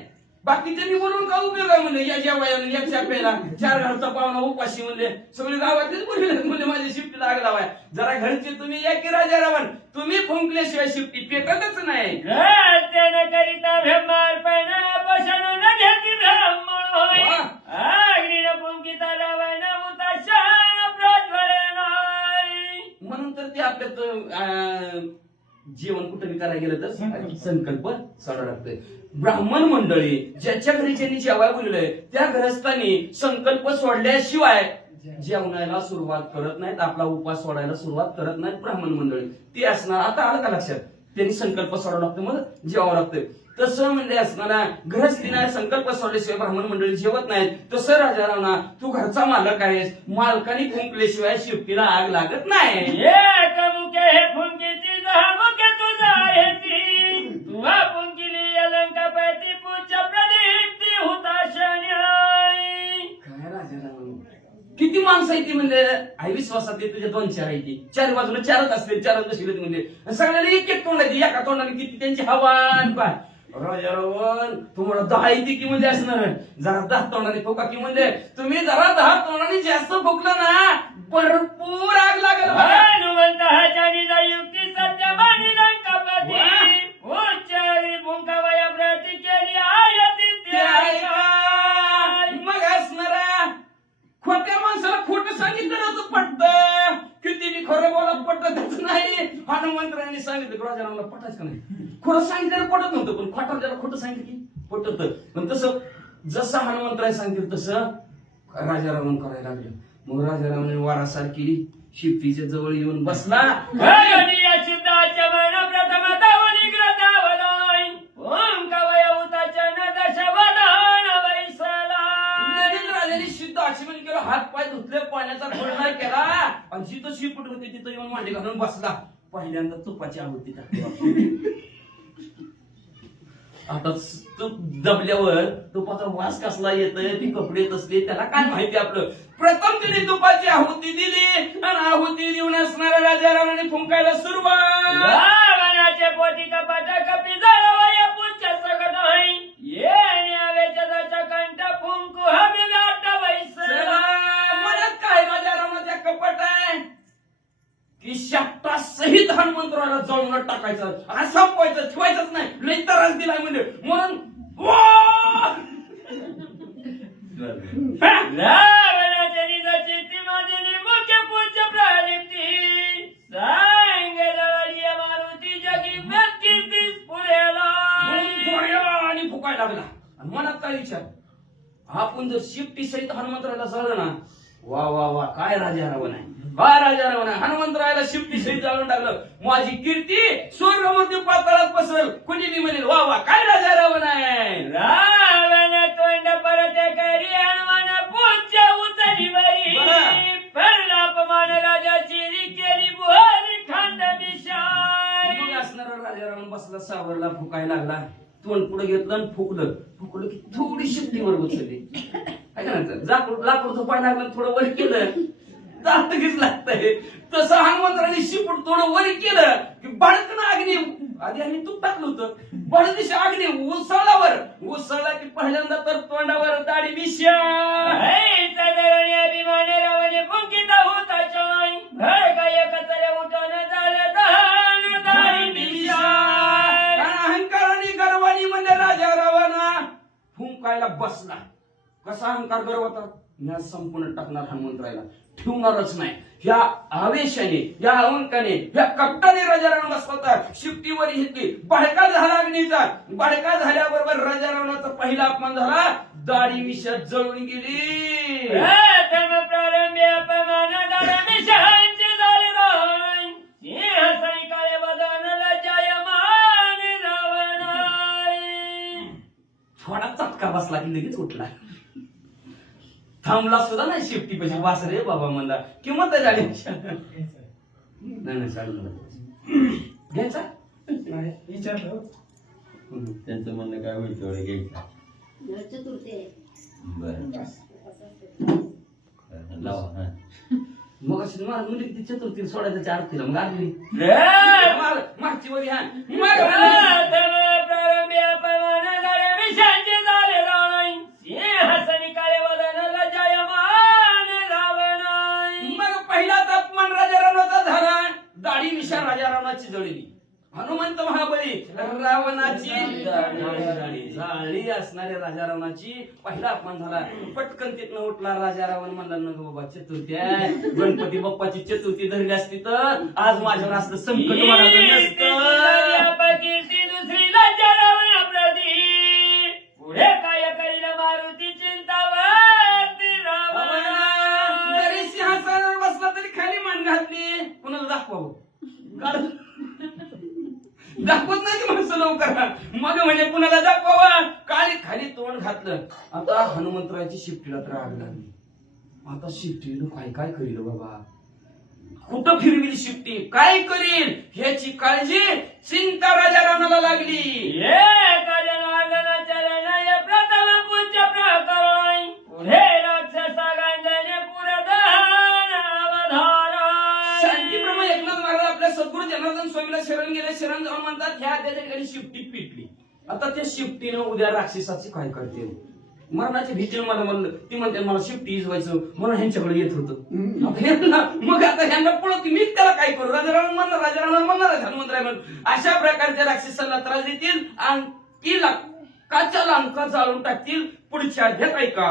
बाकीच्यांनी बोलून का उपयोग आहे म्हणले. या जेवायला या चाप्याला 4 घरचा पाहुणा उपाशी म्हणले. सगळे गावातलेच बोलले म्हणले माझ्या शिफ्टी लाग लावाय. जरा घरचे तुम्ही या की राजा रावण. तुम्ही फुंकल्याशिवाय शिफ्टी पेटतच नाही. घरते न करिता ब्रह्मार्पण, पशन न घेती ब्रह्मण होय. अग्नी न फुंकिता रावण, उताशान प्रज्वलनाय. म्हणून तर ते आपल्यात जेवण कुठं बी करायला गेलं तर संकल्प सोडावा लागतोय. ब्राह्मण मंडळी ज्याच्या घरी ज्यांनी जेवाय बोललंय त्या घरस्थांनी संकल्प सोडल्याशिवाय जेवणाला सुरुवात करत नाहीत, आपला उपास सोडायला सुरुवात करत नाहीत ब्राह्मण मंडळी. ते असणार. आता आलं का लक्षात? त्यांनी संकल्प सोडावा लागतो, मग जेवावं लागतंय. तसं म्हणजे असणारा गृहस्थीना संकल्प सोडल्याशिवाय ब्राह्मण मंडळी जेवत नाहीत. तसं राजा रावणा तू घरचा मालक आहेस, मालकाने फुंकल्याशिवाय शिफ्टीला आग लागत नाही. एक मुके हे फुंकीची दहा मुके तुझा आहे ती, तुहा फुंकिली अलंकापती पूज्य प्रदीप्ती हुताशन्याय. काय राजा रावणा, किती माणसं आहे ती म्हणजे आई विश्वासातली तुझ्या 2-4 आहे ती, चार बाजूला 4च असते, 4च बसले म्हणजे सगळ्याला एक तोंड आहे, एका तोंडाने किती त्यांची हवान पाय. राजा रावण तुम्हाला 10 येते की म्हणजे असणार, जरा 10 तोंडाने फुका की म्हणजे तुम्ही जरा 10 तोंडाने जास्त फुकलं ना भरपूर आग लागेल बघा. हनुमंत हाच्या निजा युक्ती सत्य मानी लंकापती, उच्चारी फुंकावया प्रती केली आयती ते आहे का? मग असणारा खोट्या माणसाला खोटं सांगितलं ना तर पटतं, किती बी खरं बोला पटत त्याच नाही. हनुमंतरायांनी सांगितलं राजा रावणाला पटायचं का नाही, खरं सांगितलं पटत नव्हतं, पण खोटं ज्याला खोटं सांगितलं की पटत. पण तसं जसं हनुमंतराय सांगितलं तसं राजा रावण करायला लागले. मग राजा रावणाने वारासारखी शिफ्टीच्या जवळ येऊन बसला. सिद्धाच्या महिना प्रथम दावणी ग्रतावदाय फुंकावया हुताच्या दशवदान वैसला. लगेच राजाने सिद्ध आचमन केलं, हात पाय धुतले, पाण्याचा घोळणा केला आणि जिथं शिपट होती तिथं येऊन मांडी घालून बसला. पहिल्यांदा तुपाची आहुती टाकली. आता तूप दबल्यावर तुपाचा वास कसला येतोय, ती कपडे तसले, त्याला काय माहिती आपलं. प्रथम तिने तुपाची आहुती दिली आणि आहुती देऊन असणाऱ्या राजा रावणाने फुंकायला सुरुवात. रावणाचे पोटी कपाट कपी जळवया पुच्छ सगट होई, ये न्यावेच्या दशा कंठ फुंकू हवी गाठ वैसला. मनात काय राजा रावणाच्या कपट आहे की शापटा सहित हनुमंतराला जळून टाकायचं आणि संपवायचं, ठेवायचंच नाही. लई त्रास दिलाय म्हणजे म्हणून रावणाच्या निजाची तिमादिनी मुख्य पूज्य प्रदीप्ती, सांगे जळाली मारुती जगी कीर्तीस पुरेला. आणि फुकायला लागला. आणि मनात काय विचार, आपण जर शिफ्टी सहित हनुमंतराला जळलं ना, वा वा वा काय राजा रावण आहे, वा राजा रावण आहे. हनुमंतरायला शिफ्टी सहित जाळून टाकलं, माझी कीर्ती स्वर्गमध्य पाताळात पसरल, कुणी बी म्हणेल वा वा काय राजा रावण आहे. रावण तोंड परत करी हनुमान पूज्य उतरी वरी, फरला अपमान राजाची केली बुहारी खांड दिशाय. मग असणारा राजा रावण बसला, सावरला, फुकायला लागला. तोंड पुढे घेतलं आणि फुकलं. फुकलं की थोडी शिफ्टीवर उचलली. काय करायचं, लाकूड झोपायला लागलं, थोडं वर केलं, दातगीच लागतंय. तसं हनुमंतराने शिपूट थोडं वर केलं की भडकन अग्नी, आधी आम्ही तूप टाकलं होतं, भडदिशी अग्नी उसळला की पहिल्यांदा तर तोंडावर दाढी मिशा. अभिमाने रावणे पुंकित होता चोय, भडकाय कचरे उठवण झालं दहन दाढी दिशाय. अहंकाराने गर्वानी म्हणजे राजा रावणा फुंकायला बसला. कसा अहंकार गर्व होता, मी संपूर्ण टाकणार हनुमंतरायला, ठेवणारच नाही. ह्या आवेशाने, या अहंकाने, या कपटाने राजा रावण बसला होता. शिफ्टीवर घेतली, भडका झाला अग्नीचा. भडका झाल्याबरोबर राजा रावणाचा पहिला अपमान झाला, दाढी मिशा जळून गेली. प्रथम प्रारंभी अपमान दाढी मिशांची झाली रावण, सिंहासनी काळे वदन लज्जायमान रावणाय. थोडा चटका बसला की लगेच उठला, थांबला सुद्धा नाही. शिफ्टी पैसे वास रे बाबा म्हणला, किंमत आहे दाढी मिशा. नाही चालू घ्यायचा विचारलं त्यांचं म्हणणं काय होईल तेवढं घ्यायचं. लावा. मग अशी म्हणजे ती चतुर्थी सोडायचं 4 तिला मग आरती मागची वर ह्या प्रारंभी अपमान दाढी मिशांची झाली रावण, सिंहासनी काळे वदन लज्जायमान रावणाय. मग पहिलाच अपमान राजा रावणाचा झाला, दाढी मिशा राजा रावणाची जळली. हनुमंत महाबळी रावणाची जाळी असणाऱ्या राजा रावणाची पहिला अपमान झाला. पटकन तिथनं उठला राजा रावण म्हणला, न बाबा चतुर्थी आहे, गणपती बाप्पाची चतुर्थी धरली असती तर आज माझ्यावर असलं संकट मला नसतं. कीर्ती दुसरी लज्जा रावण प्रदी, पुढे काय करील मारुती चिंतावरती रावण. जरी सिंहासनावर बसला तरी खाली मान घातली. कुणाला दाखवावं, दाखवत नाही की माणसं लवकर. मग म्हणजे कुणाला घातलं. आता हनुमंतरायची शिफ्टीला तर आग लागली. आता शिफ्टीनं काय काय करील बाबा, कुठं फिरविल शिफ्टी, काय करील ह्याची काळजी चिंता राजा रावणाला लागली. शांतीप्रमाणे एकनाथ महाराज आपल्या सद्गुरू जनार्दन स्वामीला शरण गेले. शरण जाऊन म्हणतात ह्या त्या ठिकाणी शिफ्टी पिटली. आता त्या शिफ्टीनं उद्या राक्षसाची काय करते, मरणाची भीती मला म्हणलं. ती म्हणते मला शिफ्टी इजवायचं म्हणून ह्यांच्याकडे येत होतं. मग आता ह्यांना पळत मी त्याला काय करू, राजाराम म्हणणार, राजाराम म्हणणार, हनुमंतराय म्हणून अशा प्रकारच्या राक्षसाला त्रास देतील आणि तिला काच्या लंका जाळून टाकतील. पुढच्या अध्यात ऐका.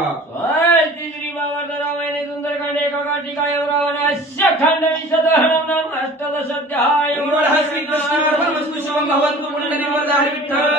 तिसरी बाबा रामायणे सुंदरकांड एका काठी कायम रावण अश्य खंड विशद अष्टदश अध्याय. श्रीकृष्ण भगवान पुंडलिक वरदाहरी विठ्ठल